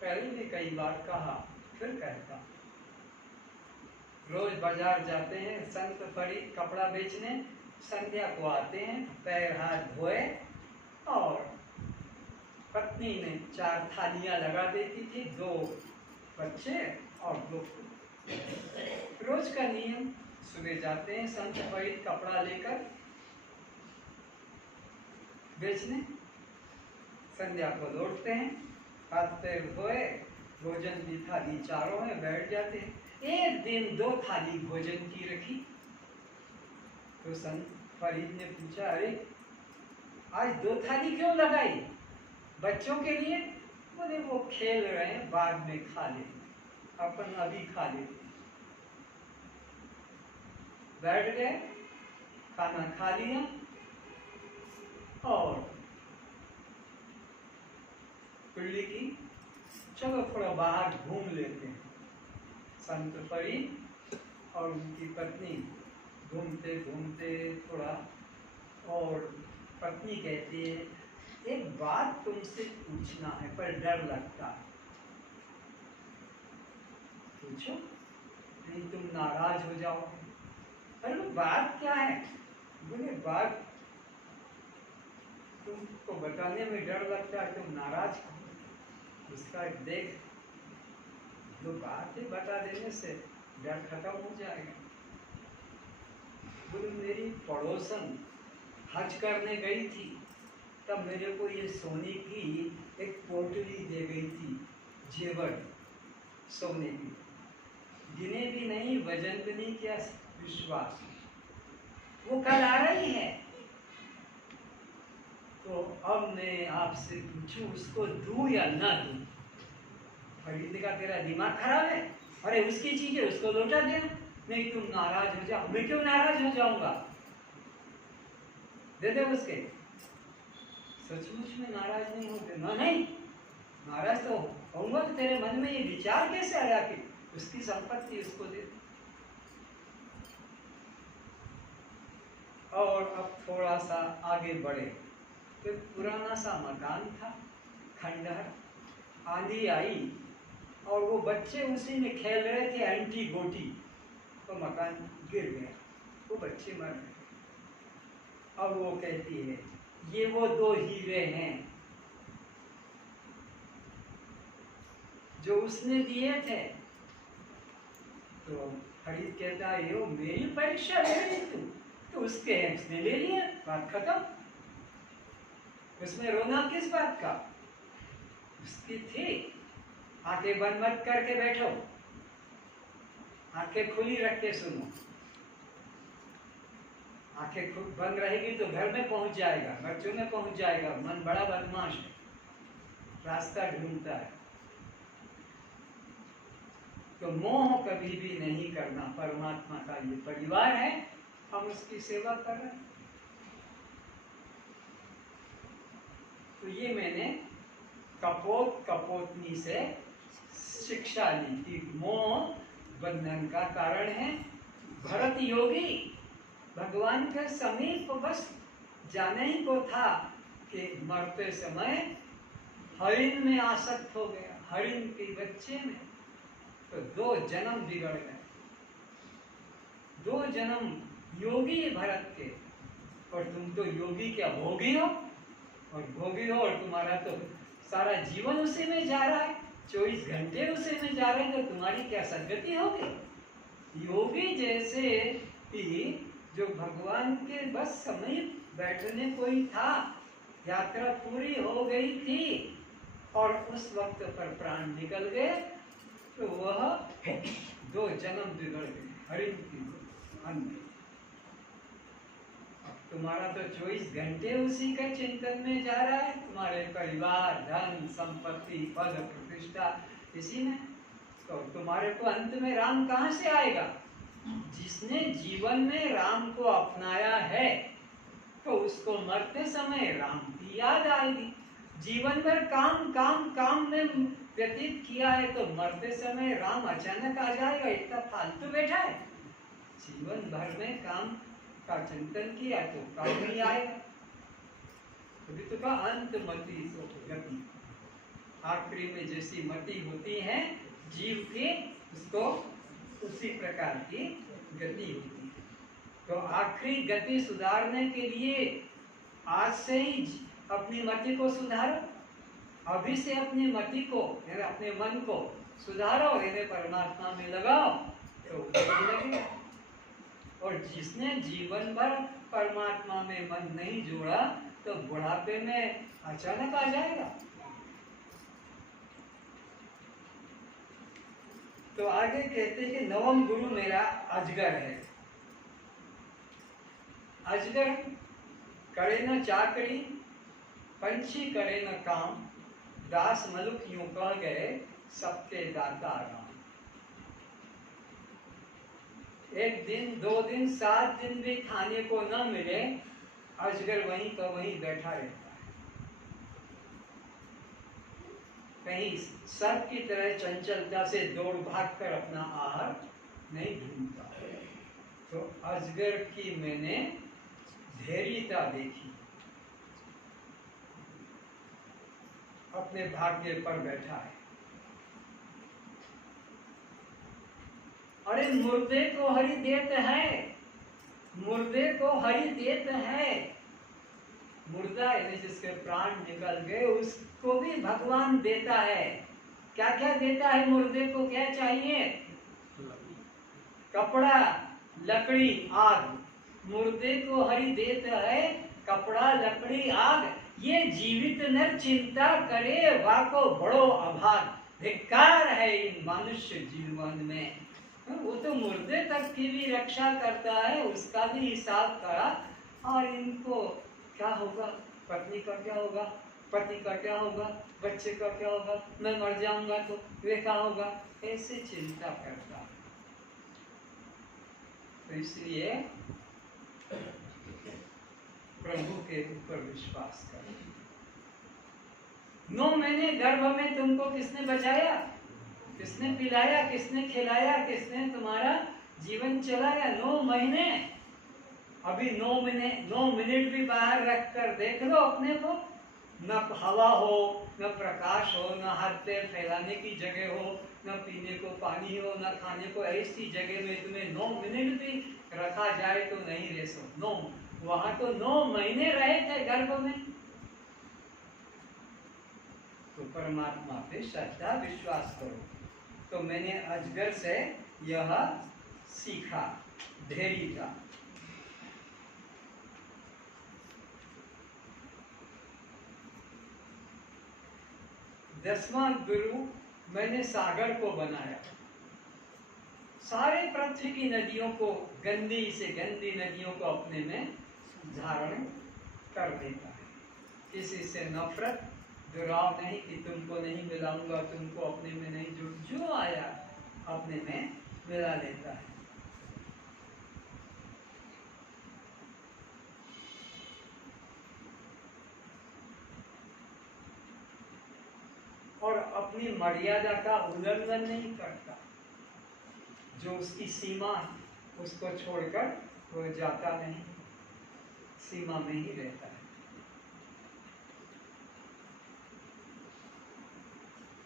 पहले भी कई बार कहा, फिर कहता, रोज बाजार जाते हैं संत फरीद कपड़ा बेचने, संध्या को आते हैं, पैर हाथ धोए, और पत्नी ने 4 थालियां लगा देती थी, 2 बच्चे और 2। रोज का नियम, सुबह जाते हैं संत फरीद कपड़ा लेकर बेचने, संध्या को लौटते हैं, हाथ पैर धोए, भोजन की थाली चारों में बैठ जाते हैं। एक दिन 2 थाली भोजन की रखी, तो संत फरीद ने पूछा, अरे आज 2 थाली क्यों लगाई, बच्चों के लिए? बोले वो खेल रहे हैं, बाद में खा ले, अपन अभी खा लेते। बैठ गए, खाना खा लिया और पिल्ली की चलो थोड़ा बाहर घूम लेते हैं। संत फरीद और उनकी पत्नी घूमते घूमते थोड़ा, और पत्नी कहती है एक बात तुमसे पूछना है पर डर लगता है। पूछो, नहीं तुम नाराज हो जाओगे। अरे बात क्या है? बोले बात तुमको बताने में डर लगता है, तुम नाराज हो, उसका देख जो बात है बता देने से डर खत्म हो जाएगा। बोले मेरी पड़ोसन हज करने गई थी, तब मेरे को ये सोने की एक पोटली दे गई थी, जेवर सोने की, गिने भी नहीं, वजन भी नहीं किया, विश्वास, वो कल आ रही है। तो अब मैं आपसे पूछूं उसको दूं या ना दूं? फरीद का तेरा दिमाग खराब है, अरे उसकी चीज है उसको लौटा देना। नहीं तुम नाराज हो जाओ। मैं क्यों नाराज हो जाऊंगा, दे दे उसके। सचमुच में नाराज नहीं होते ना? नहीं नाराज तो होऊंगा, तो तेरे मन में ये विचार कैसे आया कि उसकी संपत्ति उसको दे। और अब थोड़ा सा आगे बढ़े, तो पुराना सा मकान था, खंडहर। आंधी आई और वो बच्चे उसी में खेल रहे थे अंटी गोटी, तो मकान गिर गया, वो बच्चे मर गए। अब वो कहती है ये वो 2 हीरे हैं जो उसने दिए थे। तो फरीद कहता है ये मेरी परीक्षा ले रही तू, तो उसके हैं उसने ले लिया, बात खत्म। उसमें रोना किस बात का? उसकी थी। आंखें बंद मत करके बैठो, आंखें खुली रख के सुनो। आंखें बंद रहेगी तो घर में पहुंच जाएगा, बच्चों में पहुंच जाएगा। मन बड़ा बदमाश है, रास्ता ढूंढता है। तो मोह कभी भी नहीं करना। परमात्मा का ये परिवार है, हम उसकी सेवा कर रहे हैं। तो ये मैंने कपोत कपोतनी से शिक्षा ली कि मोह बंधन का कारण है। भरत योगी भगवान के समीप बस जाने ही को था कि मरते समय हरिण में आसक्त हो गया, हरिण के बच्चे में। तो 2 जन्म बिगड़ गए, 2 जन्म योगी भरत के। और तुम तो योगी क्या भोगी हो, और भोगी हो और तुम्हारा तो सारा जीवन उसी में जा रहा है, 24 घंटे उसी में जा रहे हैं, तो तुम्हारी क्या सदगति होगी? योगी जैसे ही जो भगवान के बस समीप बैठने कोई था, यात्रा पूरी हो गई थी और उस वक्त पर प्राण निकल गए, तो वह 2 जन्म बिगड़ गए हरिण की अंदर। अब तुम्हारा तो 24 घंटे उसी के चिंतन में जा रहा है, तुम्हारे परिवार, धन, संपत्ति, पद, प्रतिष्ठा इसी में। तो तुम्हारे को अंत में राम कहाँ से आएगा? जिसने जीवन में राम को अपनाया है तो उसको मरते समय राम की याद आएगी। जीवन भर काम काम काम में व्यतीत किया है तो मरते समय राम अचानक आ जाएगा? इतना फालतू बैठा है। जीवन भर में काम का चिंतन किया तो काम नहीं आएगा। अभी तो का अंत मति गति, आखिरी में जैसी मति होती है जीव की, उसको उसी प्रकार की गति होती है। तो आखिरी गति सुधारने के लिए आज से ही अपनी मति को सुधारो, अभी से अपनी मति को यानी अपने मन को सुधारो, इन्हें परमात्मा में लगाओ तो लगेगा। और जिसने जीवन भर परमात्मा में मन नहीं जोड़ा तो बुढ़ापे में अचानक आ जाएगा। तो आगे कहते हैं कि 9वां गुरु मेरा अजगर है। अजगर करे न चाकरी, पंछी करे न काम, दास मलुक यूं कह गए सबके दाता राम। 1 दिन 2 दिन 7 दिन भी खाने को न मिले, अजगर वहीं का वहीं बैठा रहता है, कहीं सर्प की तरह चंचलता से दौड़ भाग कर अपना आहार नहीं ढूंढता। तो अजगर की मैंने धैर्यता देखी, अपने भाग्य पर बैठा है। अरे मुर्दे को हरि देत है, मुर्दे को हरि देत है। मुर्दा यानी जिसके प्राण निकल गए उसको भी भगवान देता है। क्या क्या देता है मुर्दे को? क्या चाहिए? कपड़ा, लकड़ी, आग। मुर्दे को हरि देता है कपड़ा, लकड़ी, आग। ये जीवित नर चिंता करे वाको बड़ो अभाग। धिक्कार है इन मनुष्य जीवन में। वो तो मुर्दे तक की भी रक्षा करता है, उसका भी हिसाब करा। और इनको क्या होगा? पत्नी का क्या होगा? पति का क्या होगा? बच्चे का क्या होगा? मैं मर जाऊंगा तो वे क्या होगा? ऐसे चिंता करता है। तो इसलिए प्रभु के ऊपर विश्वास कर। 9 महीने गर्भ में तुमको किसने बचाया? किसने पिलाया? किसने खिलाया? किसने तुम्हारा जीवन चलाया? 9 महीने अभी 9 मिनट भी बाहर रख कर देख लो अपने को, न हवा हो, न प्रकाश हो, न हाथ पैर फैलाने की जगह हो, न पीने को पानी हो, न खाने को, ऐसी जगह में तुम्हें 9 मिनट भी रखा जाए तो नहीं रह सकते। 9, वहां तो 9 महीने रहे थे गर्भ में। तो परमात्मा पे श्रद्धा विश्वास करो। तो मैंने अजगर से यह सीखा, धैर्य का। दसवां गुरु, मैंने सागर को बनाया। सारे पृथ्वी की नदियों को, गंदी से गंदी नदियों को अपने में धारण कर देता है। किसी से नफरत, जुड़ाव नहीं कि तुमको नहीं मिलाऊंगा, तुमको अपने में नहीं जुड़, जो आया अपने में मिला लेता है। और अपनी मर्यादा का उल्लंघन नहीं करता। जो उसकी सीमा, उसको छोड़कर वो जाता नहीं, सीमा में ही रहता है।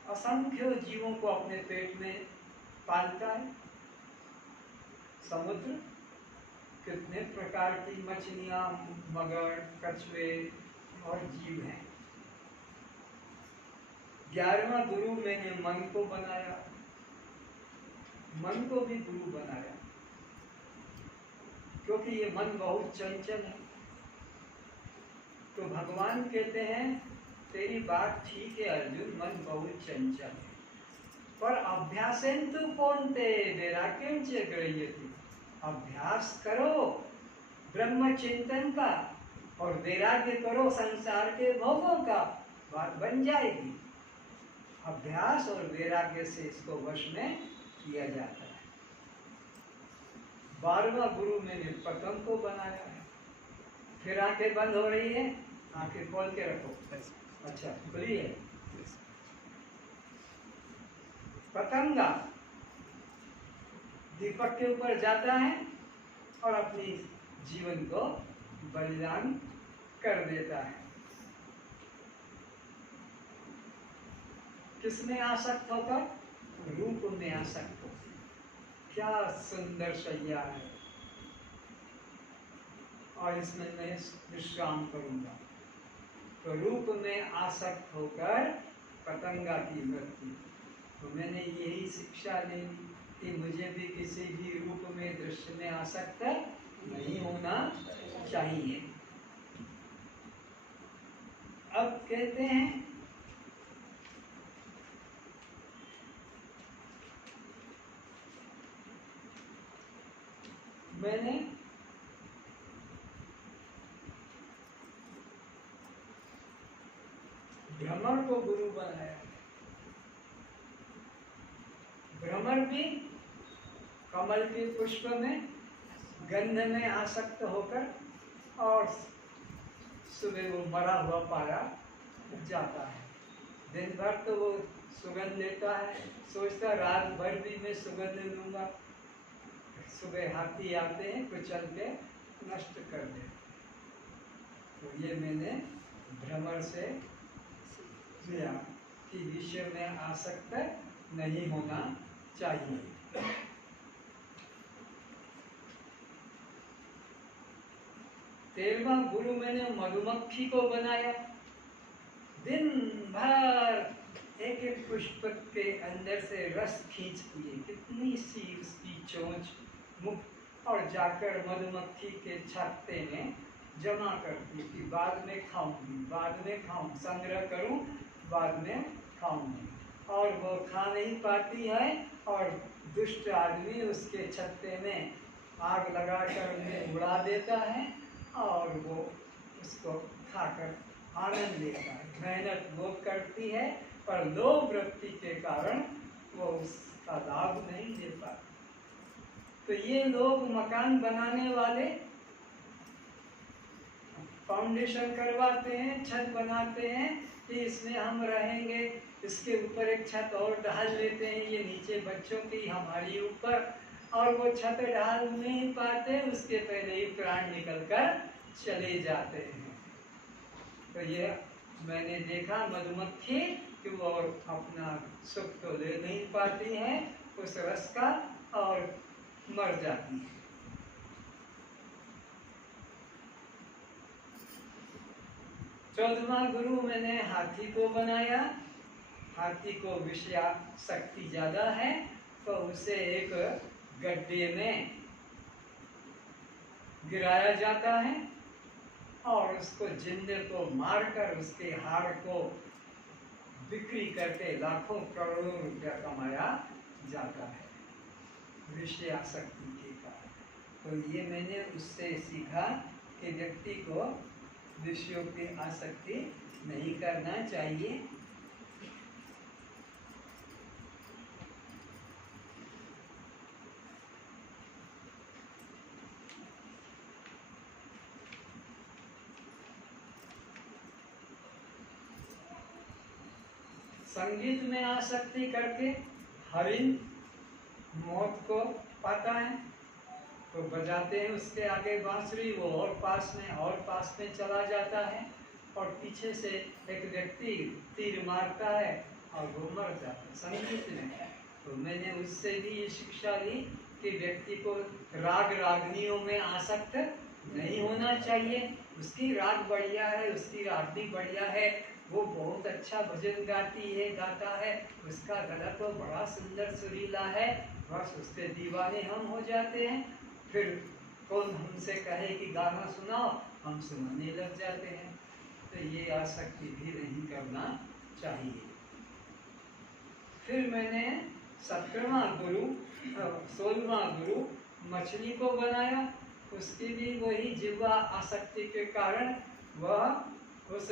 असंख्य जीवों को अपने पेट में पालता है। समुद्र, कितने प्रकार की मछलियां, मगर, कछुए और जीव हैं। 11वां गुरु, मैंने मन को बनाया। मन को भी गुरु बनाया, क्योंकि ये मन बहुत चंचल है। तो भगवान कहते हैं तेरी बात ठीक है अर्जुन, मन बहुत चंचल है, पर अभ्यासेन्तु कौन्ते वैराग्यं च गृह्यति। अभ्यास करो ब्रह्म चिंतन का और वैराग्य करो संसार के भोगों का, बात बन जाएगी। अभ्यास और वैराग्य से इसको वश में किया जाता है। 12वां गुरु, मैंने पतंग को बनाया है। फिर आंखें बंद हो रही है, आंखें खोल के रखो। अच्छा, खुली है। पतंगा दीपक के ऊपर जाता है और अपनी जीवन को बलिदान कर देता है। किसमें आसक्त होकर? रूप में आसक्त हो। क्या सुंदर शैया है, और इसमें मैं विश्राम करूंगा। तो रूप में आसक्त होकर पतंगा की मृत्यु। तो मैंने यही शिक्षा ली कि मुझे भी किसी भी रूप में, दृश्य में आसक्त नहीं होना चाहिए। अब कहते हैं मैंने भ्रमर को गुरु बनाया। भ्रमर भी कमल के पुष्प में, गंध में आसक्त होकर, और सुबह वो मरा हुआ पाया जाता है। दिन भर तो वो सुगंध लेता है, सोचता रात भर भी मैं सुगंध लूंगा। सुबह हाथी आते हैं, कुचल के नष्ट कर देते। तो ये मैंने भ्रमर से लिया कि विषय में आसक्त नहीं होना चाहिए। तेरहवां गुरु, मैंने मधुमक्खी को बनाया। दिन भर एक एक पुष्प के अंदर से रस खींचती है, कितनी सी उसकी चोंच मुख, और जाकर मधुमक्खी के छत्ते में जमा करती कि बाद में खाऊंगी, बाद में खाऊं, संग्रह करूं, बाद में खाऊंगी। और वो खा नहीं पाती है, और दुष्ट आदमी उसके छत्ते में आग लगाकर उन्हें उड़ा देता है, और वो उसको खाकर आनंद लेता है। मेहनत वो करती है, पर लोभ वृत्ति के कारण वो उसका लाभ नहीं ले पाती। तो ये लोग मकान बनाने वाले फाउंडेशन करवाते हैं, छत बनाते हैं कि इसमें हम रहेंगे, इसके ऊपर एक छत और ढाल लेते हैं, ये नीचे बच्चों की, हमारी ऊपर, और वो छत ढाल नहीं पाते, उसके पहले ही प्राण निकलकर चले जाते हैं। तो ये मैंने देखा मधुमक्खी कि वो अपना सुख तो ले नहीं पाती है उस रस का और मर जाती है। चौदहवां गुरु मैंने हाथी को बनाया। हाथी को विषयाशक्ति ज्यादा है, तो उसे एक गड्ढे में गिराया जाता है और उसको जिंदे को मारकर उसके हाड़ को बिक्री करके लाखों करोड़ों रुपया कमाया जाता है विषयाशक्ति के कारण। तो ये मैंने उससे सीखा कि व्यक्ति को विषयों की आसक्ति नहीं करना चाहिए। संगीत में आसक्ति करके हरिण मौत को पाता है, तो बजाते हैं उसके आगे बांसुरी, वो और पास में चला जाता है और पीछे से एक व्यक्ति तीर मारता है और वो मर जाता है संगीत में। तो मैंने उससे भी ये शिक्षा ली कि व्यक्ति को राग रागनियों में आसक्त नहीं होना चाहिए। उसकी राग बढ़िया है, उसकी रागनी बढ़िया है, वो बहुत अच्छा भजन गाता है, उसका गला तो बड़ा सुंदर सुरीला है, बस उसके दीवाने हम हो जाते हैं। फिर कौन हमसे कहे कि गाना सुनाओ, हम सुनाने लग जाते हैं। तो ये आसक्ति भी नहीं करना चाहिए। फिर मैंने 16वां गुरु मछली को बनाया। उसकी भी वही जिह्वा आसक्ति के कारण वह उस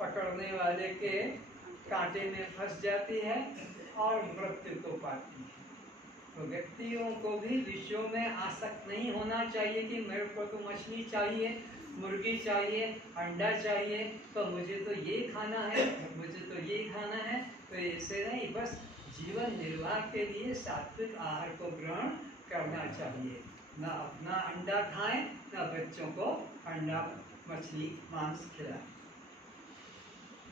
पकड़ने वाले के कांटे में फंस जाती है और मृत्यु को पाती है। तो व्यक्तियों को भी विषयों में आसक्त नहीं होना चाहिए कि मेरे को तो मछली चाहिए, मुर्गी चाहिए, अंडा चाहिए, तो मुझे तो ये खाना है, मुझे तो ये खाना है। तो ऐसे नहीं, बस जीवन निर्वाह के लिए सात्विक आहार को ग्रहण करना चाहिए। ना अपना अंडा खाएं, ना बच्चों को अंडा मछली मांस खिलाएं।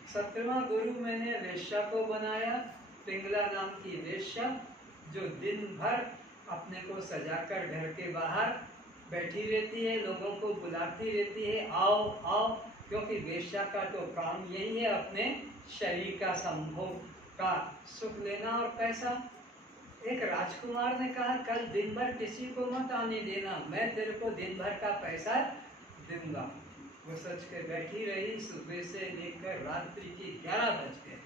17वां गुरु मैंने वेश्या को बनाया। पिंगला नाम की वेश्या जो दिन भर अपने को सजाकर घर के बाहर बैठी रहती है, लोगों को बुलाती रहती है, आओ आओ, क्योंकि वेश्या का तो काम यही है अपने शरीर का संभोग का सुख लेना और पैसा। एक राजकुमार ने कहा कल दिन भर किसी को मत आने देना, मैं तेरे को दिन भर का पैसा दूंगा। वो सोच के बैठी रही, सुबह से लेकर रात्रि के 11 बज गए,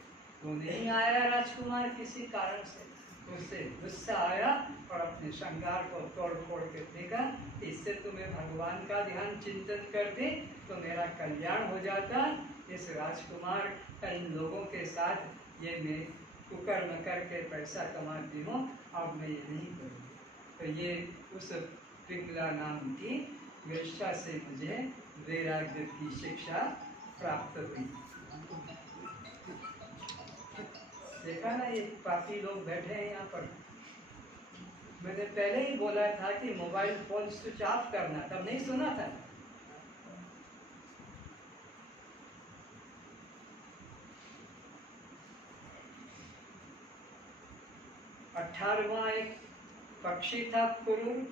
वो नहीं आया राजकुमार किसी कारण से। उससे गुस्सा आया और अपने श्रृंगार को तोड़ फोड़ के फेंका। इससे तुम्हें भगवान का ध्यान चिंतन करते तो मेरा कल्याण हो जाता। इस राजकुमार का इन लोगों के साथ ये मैं कुकर्म करके पैसा कमाती हूँ, अब मैं ये नहीं करूँगी। तो ये उस पिंगला नाम की वेश्या से मुझे वैराग्य की शिक्षा प्राप्त हुई। देखा ना, ये पापी लोग बैठे हैं यहाँ पर। मैंने पहले ही बोला था कि मोबाइल फोन स्विच ऑफ करना, तब नहीं सुना था। अठारहवां एक पक्षी था कुरुर,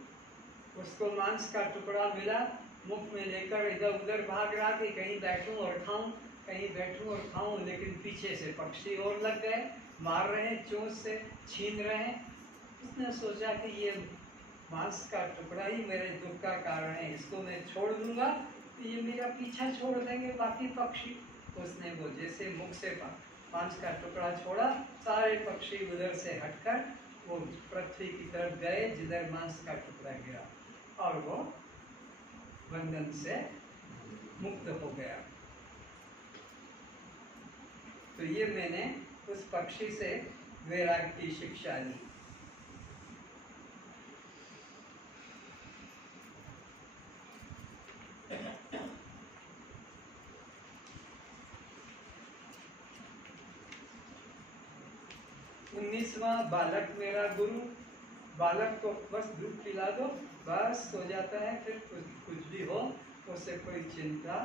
उसको मांस का टुकड़ा मिला, मुख में लेकर इधर उधर भाग रहा कि कहीं बैठूं और खाऊं, कहीं बैठूं और खाऊं, लेकिन पीछे से पक्षी और लग गए, मार रहे हैं, चोंच से छीन रहे हैं। उसने सोचा कि ये मांस का टुकड़ा ही मेरे दुख का कारण है, इसको मैं छोड़ दूंगा तो ये मेरा पीछा छोड़ देंगे बाकी पक्षी। उसने वो जैसे मुख से मांस का टुकड़ा छोड़ा, सारे पक्षी उधर से हटकर वो पृथ्वी की तरफ गए जिधर मांस का टुकड़ा गिरा, और वो बंधन से मुक्त हो गया। तो ये मैंने उस पक्षी से वैराग्य की शिक्षा ली। उन्नीसवां बालक मेरा गुरु बालक को बस दूध पिला दो, बस सो जाता है, फिर कुछ भी हो उससे कोई चिंता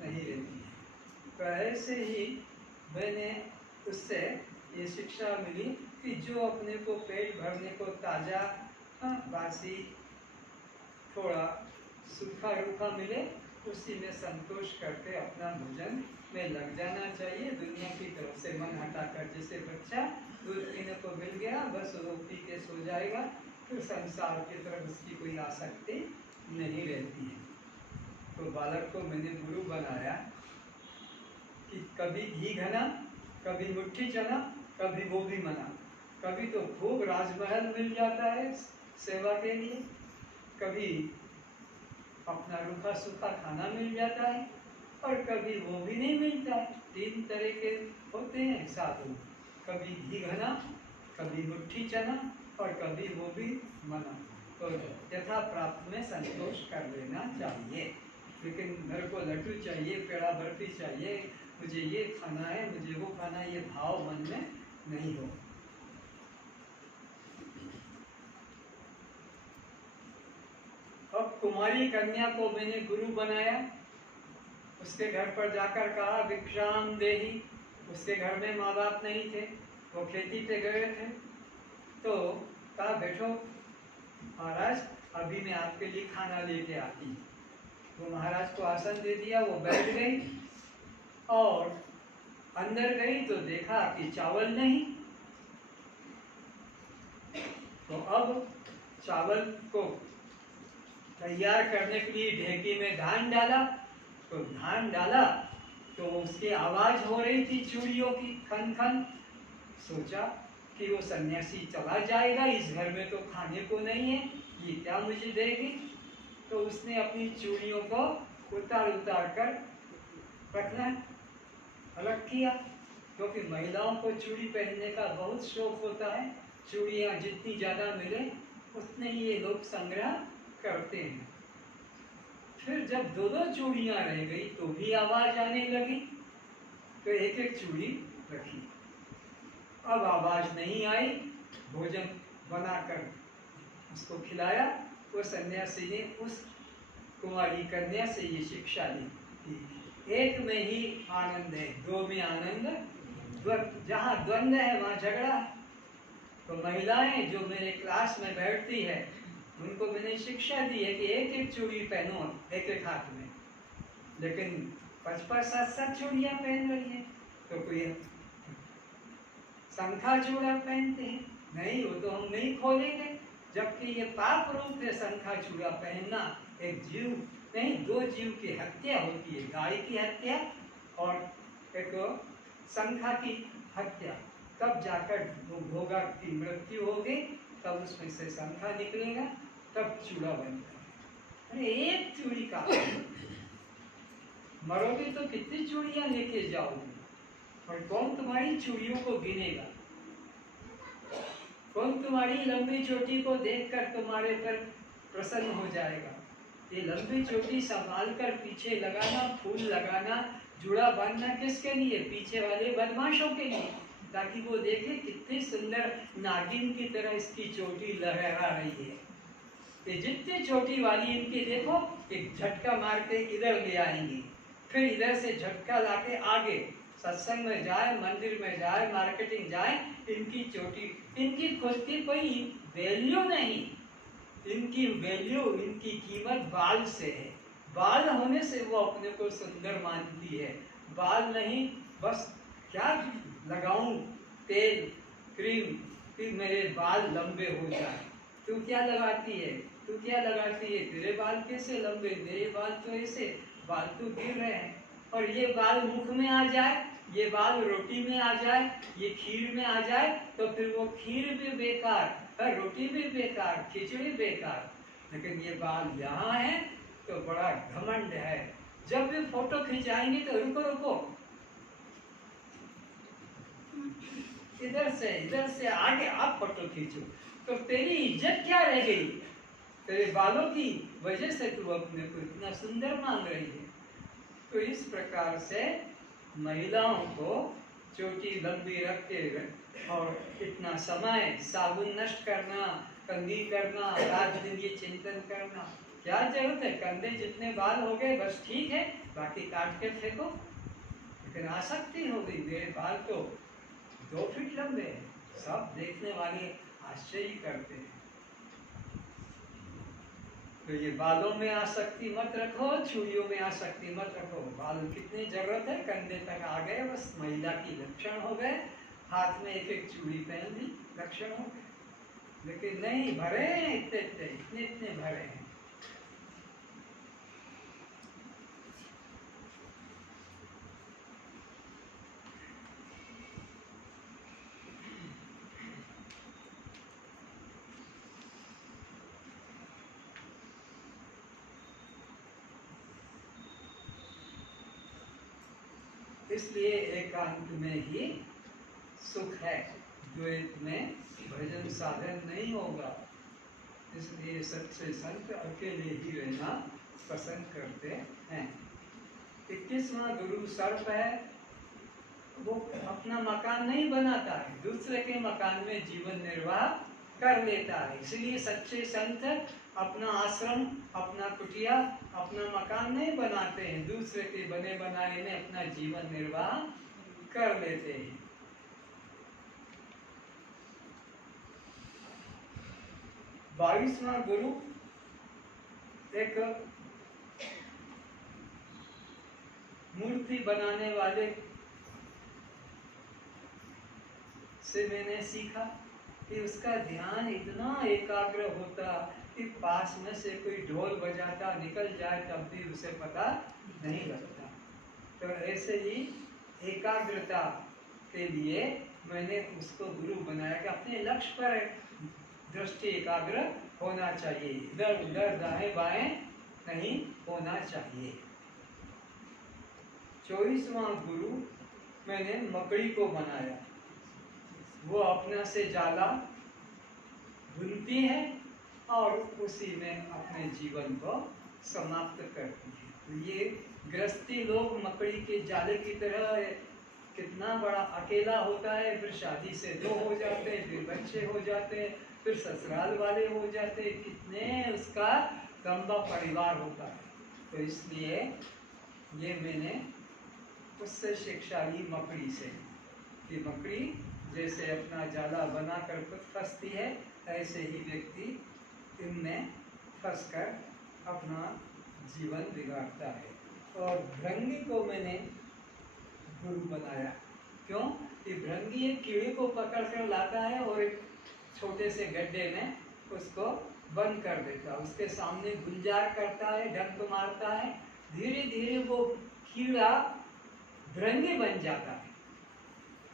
नहीं रहती है। तो ऐसे ही मैंने उससे ये शिक्षा मिली कि जो अपने को पेट भरने को ताज़ा, बासी, थोड़ा सूखा रूखा मिले उसी में संतोष करके अपना भोजन में लग जाना चाहिए। दुनिया की तरफ से मन हटाकर, जैसे बच्चा दूध पीने को मिल गया बस वो पी के सो जाएगा, फिर संसार की तरफ उसकी कोई आसक्ति नहीं रहती है। तो बालक को मैंने गुरु बनाया कि कभी घी घना, कभी मुट्ठी चना, कभी वो भी मना। कभी तो खूब राजमहल मिल जाता है सेवा के लिए, कभी अपना रूखा सूखा खाना मिल जाता है, और कभी वो भी नहीं मिलता है। 3 तरह के होते हैं साधु, कभी घी घना, कभी मुट्ठी चना, और कभी वो भी मना। तो यथा प्राप्त में संतोष कर लेना चाहिए। लेकिन मेरे को लड्डू चाहिए, पेड़ा बर्फी चाहिए, मुझे ये खाना है, मुझे वो खाना है, ये भाव मन में नहीं हो। अब कुमारी कन्या को मैंने गुरु बनाया, उसके घर पर जाकर कहा भिक्षाम देहि। उसके घर में माँ बाप नहीं थे, वो खेती पे गए थे, तो कहा बैठो महाराज, अभी मैं आपके लिए खाना लेके आती हूँ। वो महाराज को आसन दे दिया, वो बैठ गई और अंदर गई तो देखा कि चावल नहीं। तो अब चावल को तैयार करने के लिए ढेकी में धान डाला, तो धान डाला तो उसकी आवाज हो रही थी चूड़ियों की, खन खन। सोचा कि वो सन्यासी चला जाएगा, इस घर में तो खाने को नहीं है, ये क्या मुझे देगी। तो उसने अपनी चूड़ियों को उतार उतार कर रखना अलग किया, क्योंकि महिलाओं को चूड़ी पहनने का बहुत शौक होता है। चूड़ियाँ जितनी ज़्यादा मिले उतने ही ये लोग संग्रह करते हैं। फिर जब 2-2 चूड़ियाँ रह गई तो भी आवाज आने लगी, तो एक एक चूड़ी रखी। अब आवाज नहीं आई, भोजन बनाकर उसको खिलाया। वो सन्यासी ने उस कुमारी कन्या से ये शिक्षा ली कि एक में ही आनंद है, 2 में आनंद, जहाँ द्वंद्व है वहाँ झगड़ा है। तो महिलाएं जो मेरे क्लास में बैठती है उनको मैंने शिक्षा दी है कि एक एक चूड़ी पहनो एक एक हाथ में, लेकिन 5-5, 7-7 चूड़ियाँ पहन रही है। तो कोई शंखा चूड़ा पहनते हैं, नहीं वो तो हम नहीं खोलेंगे, जबकि ये पाप रूप है शंखा चूड़ा पहनना। एक जीव नहीं, 2 जीव की हत्या होती है, गाय की हत्या और एक शंखा की हत्या, तब जाकर वो भोगा की मृत्यु होगी, तब उसमें से शंखा निकलेगा, तब चूड़ा बनता है। अरे एक चूड़ी का मरोगे तो कितनी चूड़ियां लेके जाओगे, और कौन तुम्हारी चूड़ियों को गिनेगा, कौन तुम्हारी लंबी चोटी को देखकर तुम्हारे पर प्रसन्न हो जाएगा। ये लंबी चोटी संभाल कर पीछे लगाना, फूल लगाना, जुड़ा बांधना किसके लिए, पीछे वाले बदमाशों के लिए, ताकि वो देखे कितनी सुंदर नागिन की तरह इसकी चोटी लहरा रही है। ये जितनी चोटी वाली इनकी देखो, एक झटका मार के इधर ले आएंगी, फिर इधर से झटका लाके आगे सत्संग में जाए, मंदिर में जाए, मार्केटिंग जाए, इनकी चोटी, इनकी खुद की कोई वैल्यू नहीं, इनकी वैल्यू, इनकी कीमत बाल से है। बाल होने से वो अपने को सुंदर मानती है। बाल नहीं, बस क्या लगाऊं तेल क्रीम कि मेरे बाल लंबे हो जाए। तू क्या लगाती है, तू क्या लगाती है, तेरे बाल कैसे लंबे, मेरे बाल तो ऐसे, बाल तो गिर रहे हैं। और ये बाल मुख में आ जाए, ये बाल रोटी में आ जाए, ये खीर में आ जाए, तो फिर वो खीर भी बेकार, रोटी भी बेकार, खिचड़ी बेकार। लेकिन ये बाल यहाँ है तो बड़ा घमंड है। जब भी फोटो खिंचाएंगे तो रुको रुको, इधर से आगे आप फोटो खींचो, तो तेरी इज्जत क्या रह गई, तेरे बालों की वजह से तू अपने को इतना सुंदर मान रही है। तो इस प्रकार से महिलाओं को चोटी लंबी रख के और इतना समय साबुन नष्ट करना, कंघी करना, रात दिन ये चिंतन करना, क्या जरूरत है? कंधे जितने बाल हो गए बस ठीक है, बाकी काट के फेंको। लेकिन आसक्ति हो गई, मेरे बाल तो 2 फीट लंबे हैं, सब देखने वाले आश्चर्य करते हैं। तो ये बालों में आसक्ति मत रखो, चूड़ियों में आसक्ति मत रखो। बाल कितनी जरूरत है, कंधे तक आ गए बस महिला की लक्षण हो गए, हाथ में एक एक चूड़ी पहन ली, लक्षण हो गए। लेकिन नहीं, भरे हैं इतने इतने इतने भरे हैं। इसलिए एकांत में ही सुख है, द्वैत में भजन साधन नहीं होगा। इसलिए सच्चे संत अकेले ही रहना पसंद करते हैं। 21वां गुरु सर्प है, वो अपना मकान नहीं बनाता है, दूसरे के मकान में जीवन निर्वाह कर लेता है। इसलिए सच्चे संत अपना आश्रम, अपना कुटिया, अपना मकान नहीं बनाते हैं, दूसरे के बने बनाए में अपना जीवन निर्वाह कर लेते हैं। 22वां गुरु एक मूर्ति बनाने वाले से मैंने सीखा कि उसका ध्यान इतना एकाग्र होता कि पास में से कोई ढोल बजाता निकल जाए तब भी उसे पता नहीं लगता। तो ऐसे ही एकाग्रता के लिए मैंने उसको गुरु बनाया कि अपने लक्ष्य पर दृष्टि एकाग्र होना चाहिए, इधर उधर दाएं बाएं नहीं होना चाहिए। 24वां गुरु मैंने मकड़ी को बनाया, वो अपना से जाला बुनती है और उसी में अपने जीवन को समाप्त करती है। तो ये गृहस्थी लोग मकड़ी के जाले की तरह कितना बड़ा अकेला होता है, फिर शादी से 2 हो जाते हैं, फिर बच्चे हो जाते हैं, फिर ससुराल वाले हो जाते हैं, कितने उसका लंबा परिवार होता है। तो इसलिए ये मैंने उससे शिक्षा ली मकड़ी से कि मकड़ी जैसे अपना जाला बनाकर खुद फंसती है, ऐसे ही व्यक्ति इनमें फंसकर अपना जीवन बिगाड़ता है। और भृंगी को मैंने गुरु बनाया, क्यों कि भृंगी एक कीड़े को पकड़ कर लाता है और एक छोटे से गड्ढे में उसको बंद कर देता है, उसके सामने गुंजार करता है, डंक मारता है, धीरे धीरे वो कीड़ा भृंगी बन जाता है।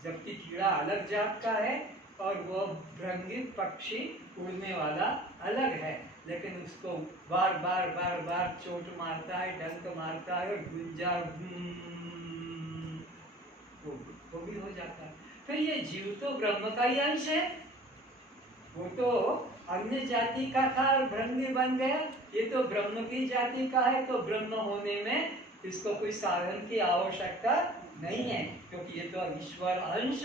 जबकि कीड़ा अलग जात का है और वो भृंगी पक्षी उड़ने वाला अलग है, लेकिन उसको बार बार बार बार चोट मारता है, डंक मारता है और गुंजार वो भी हो जाता है। फिर ये जीव तो ब्रह्म का ही अंश है, वो तो अन्य जाति का था और भृंगी बन गया, ये तो ब्रह्म की जाति का है, तो ब्रह्म होने में इसको कोई साधन की आवश्यकता नहीं है, क्योंकि ये तो ईश्वर अंश,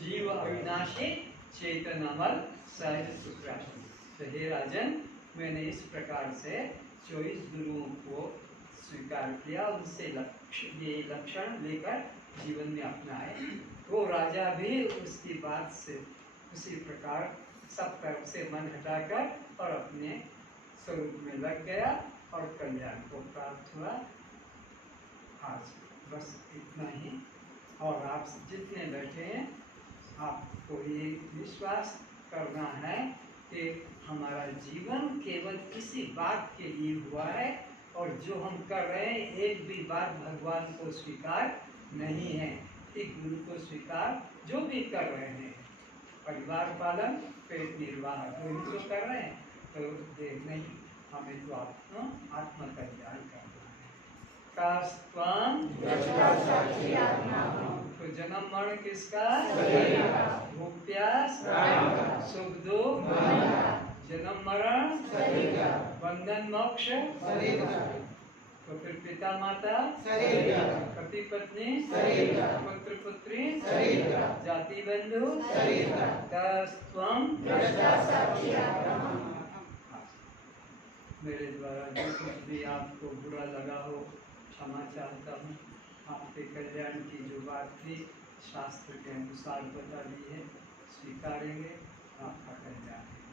जीव अविनाशी, चेतनामल, सहज सुखराशि। तो हे राजन, मैंने इस प्रकार से 24 गुरुओं को स्वीकार किया, उनसे ये लक्षण लेकर जीवन में अपनाए। वो राजा भी उसकी बात से उसी प्रकार सब कर्म से मन हटाकर और अपने स्वरूप में लग गया और कल्याण को प्राप्त हुआ। आज बस इतना ही। और आप जितने बैठे हैं, आपको ये विश्वास करना है कि हमारा जीवन केवल किसी बात के लिए हुआ है, और जो हम कर रहे हैं एक भी बात भगवान को स्वीकार नहीं है। कि गुरु को स्वीकार जो भी कर रहे हैं, परिवार पालन, पेट निर्वाह, वही तो कर रहे हैं, तो नहीं, हमें तो आत्मकल्याण करना है। तो जन्म मरण किसका? भूख प्यास, सुख दुख, जन्म मरण, बंधन मोक्ष, तो फिर पिता माता, पति पत्नी, पुत्र पुत्री, जाति बंधु, तस्त्वं मेरे द्वारा जो कुछ भी आपको बुरा लगा हो क्षमा चाहता हूँ। आपके कल्याण की जो बात थी शास्त्र के अनुसार बता दी है, स्वीकारेंगे, आपका कल्याण है।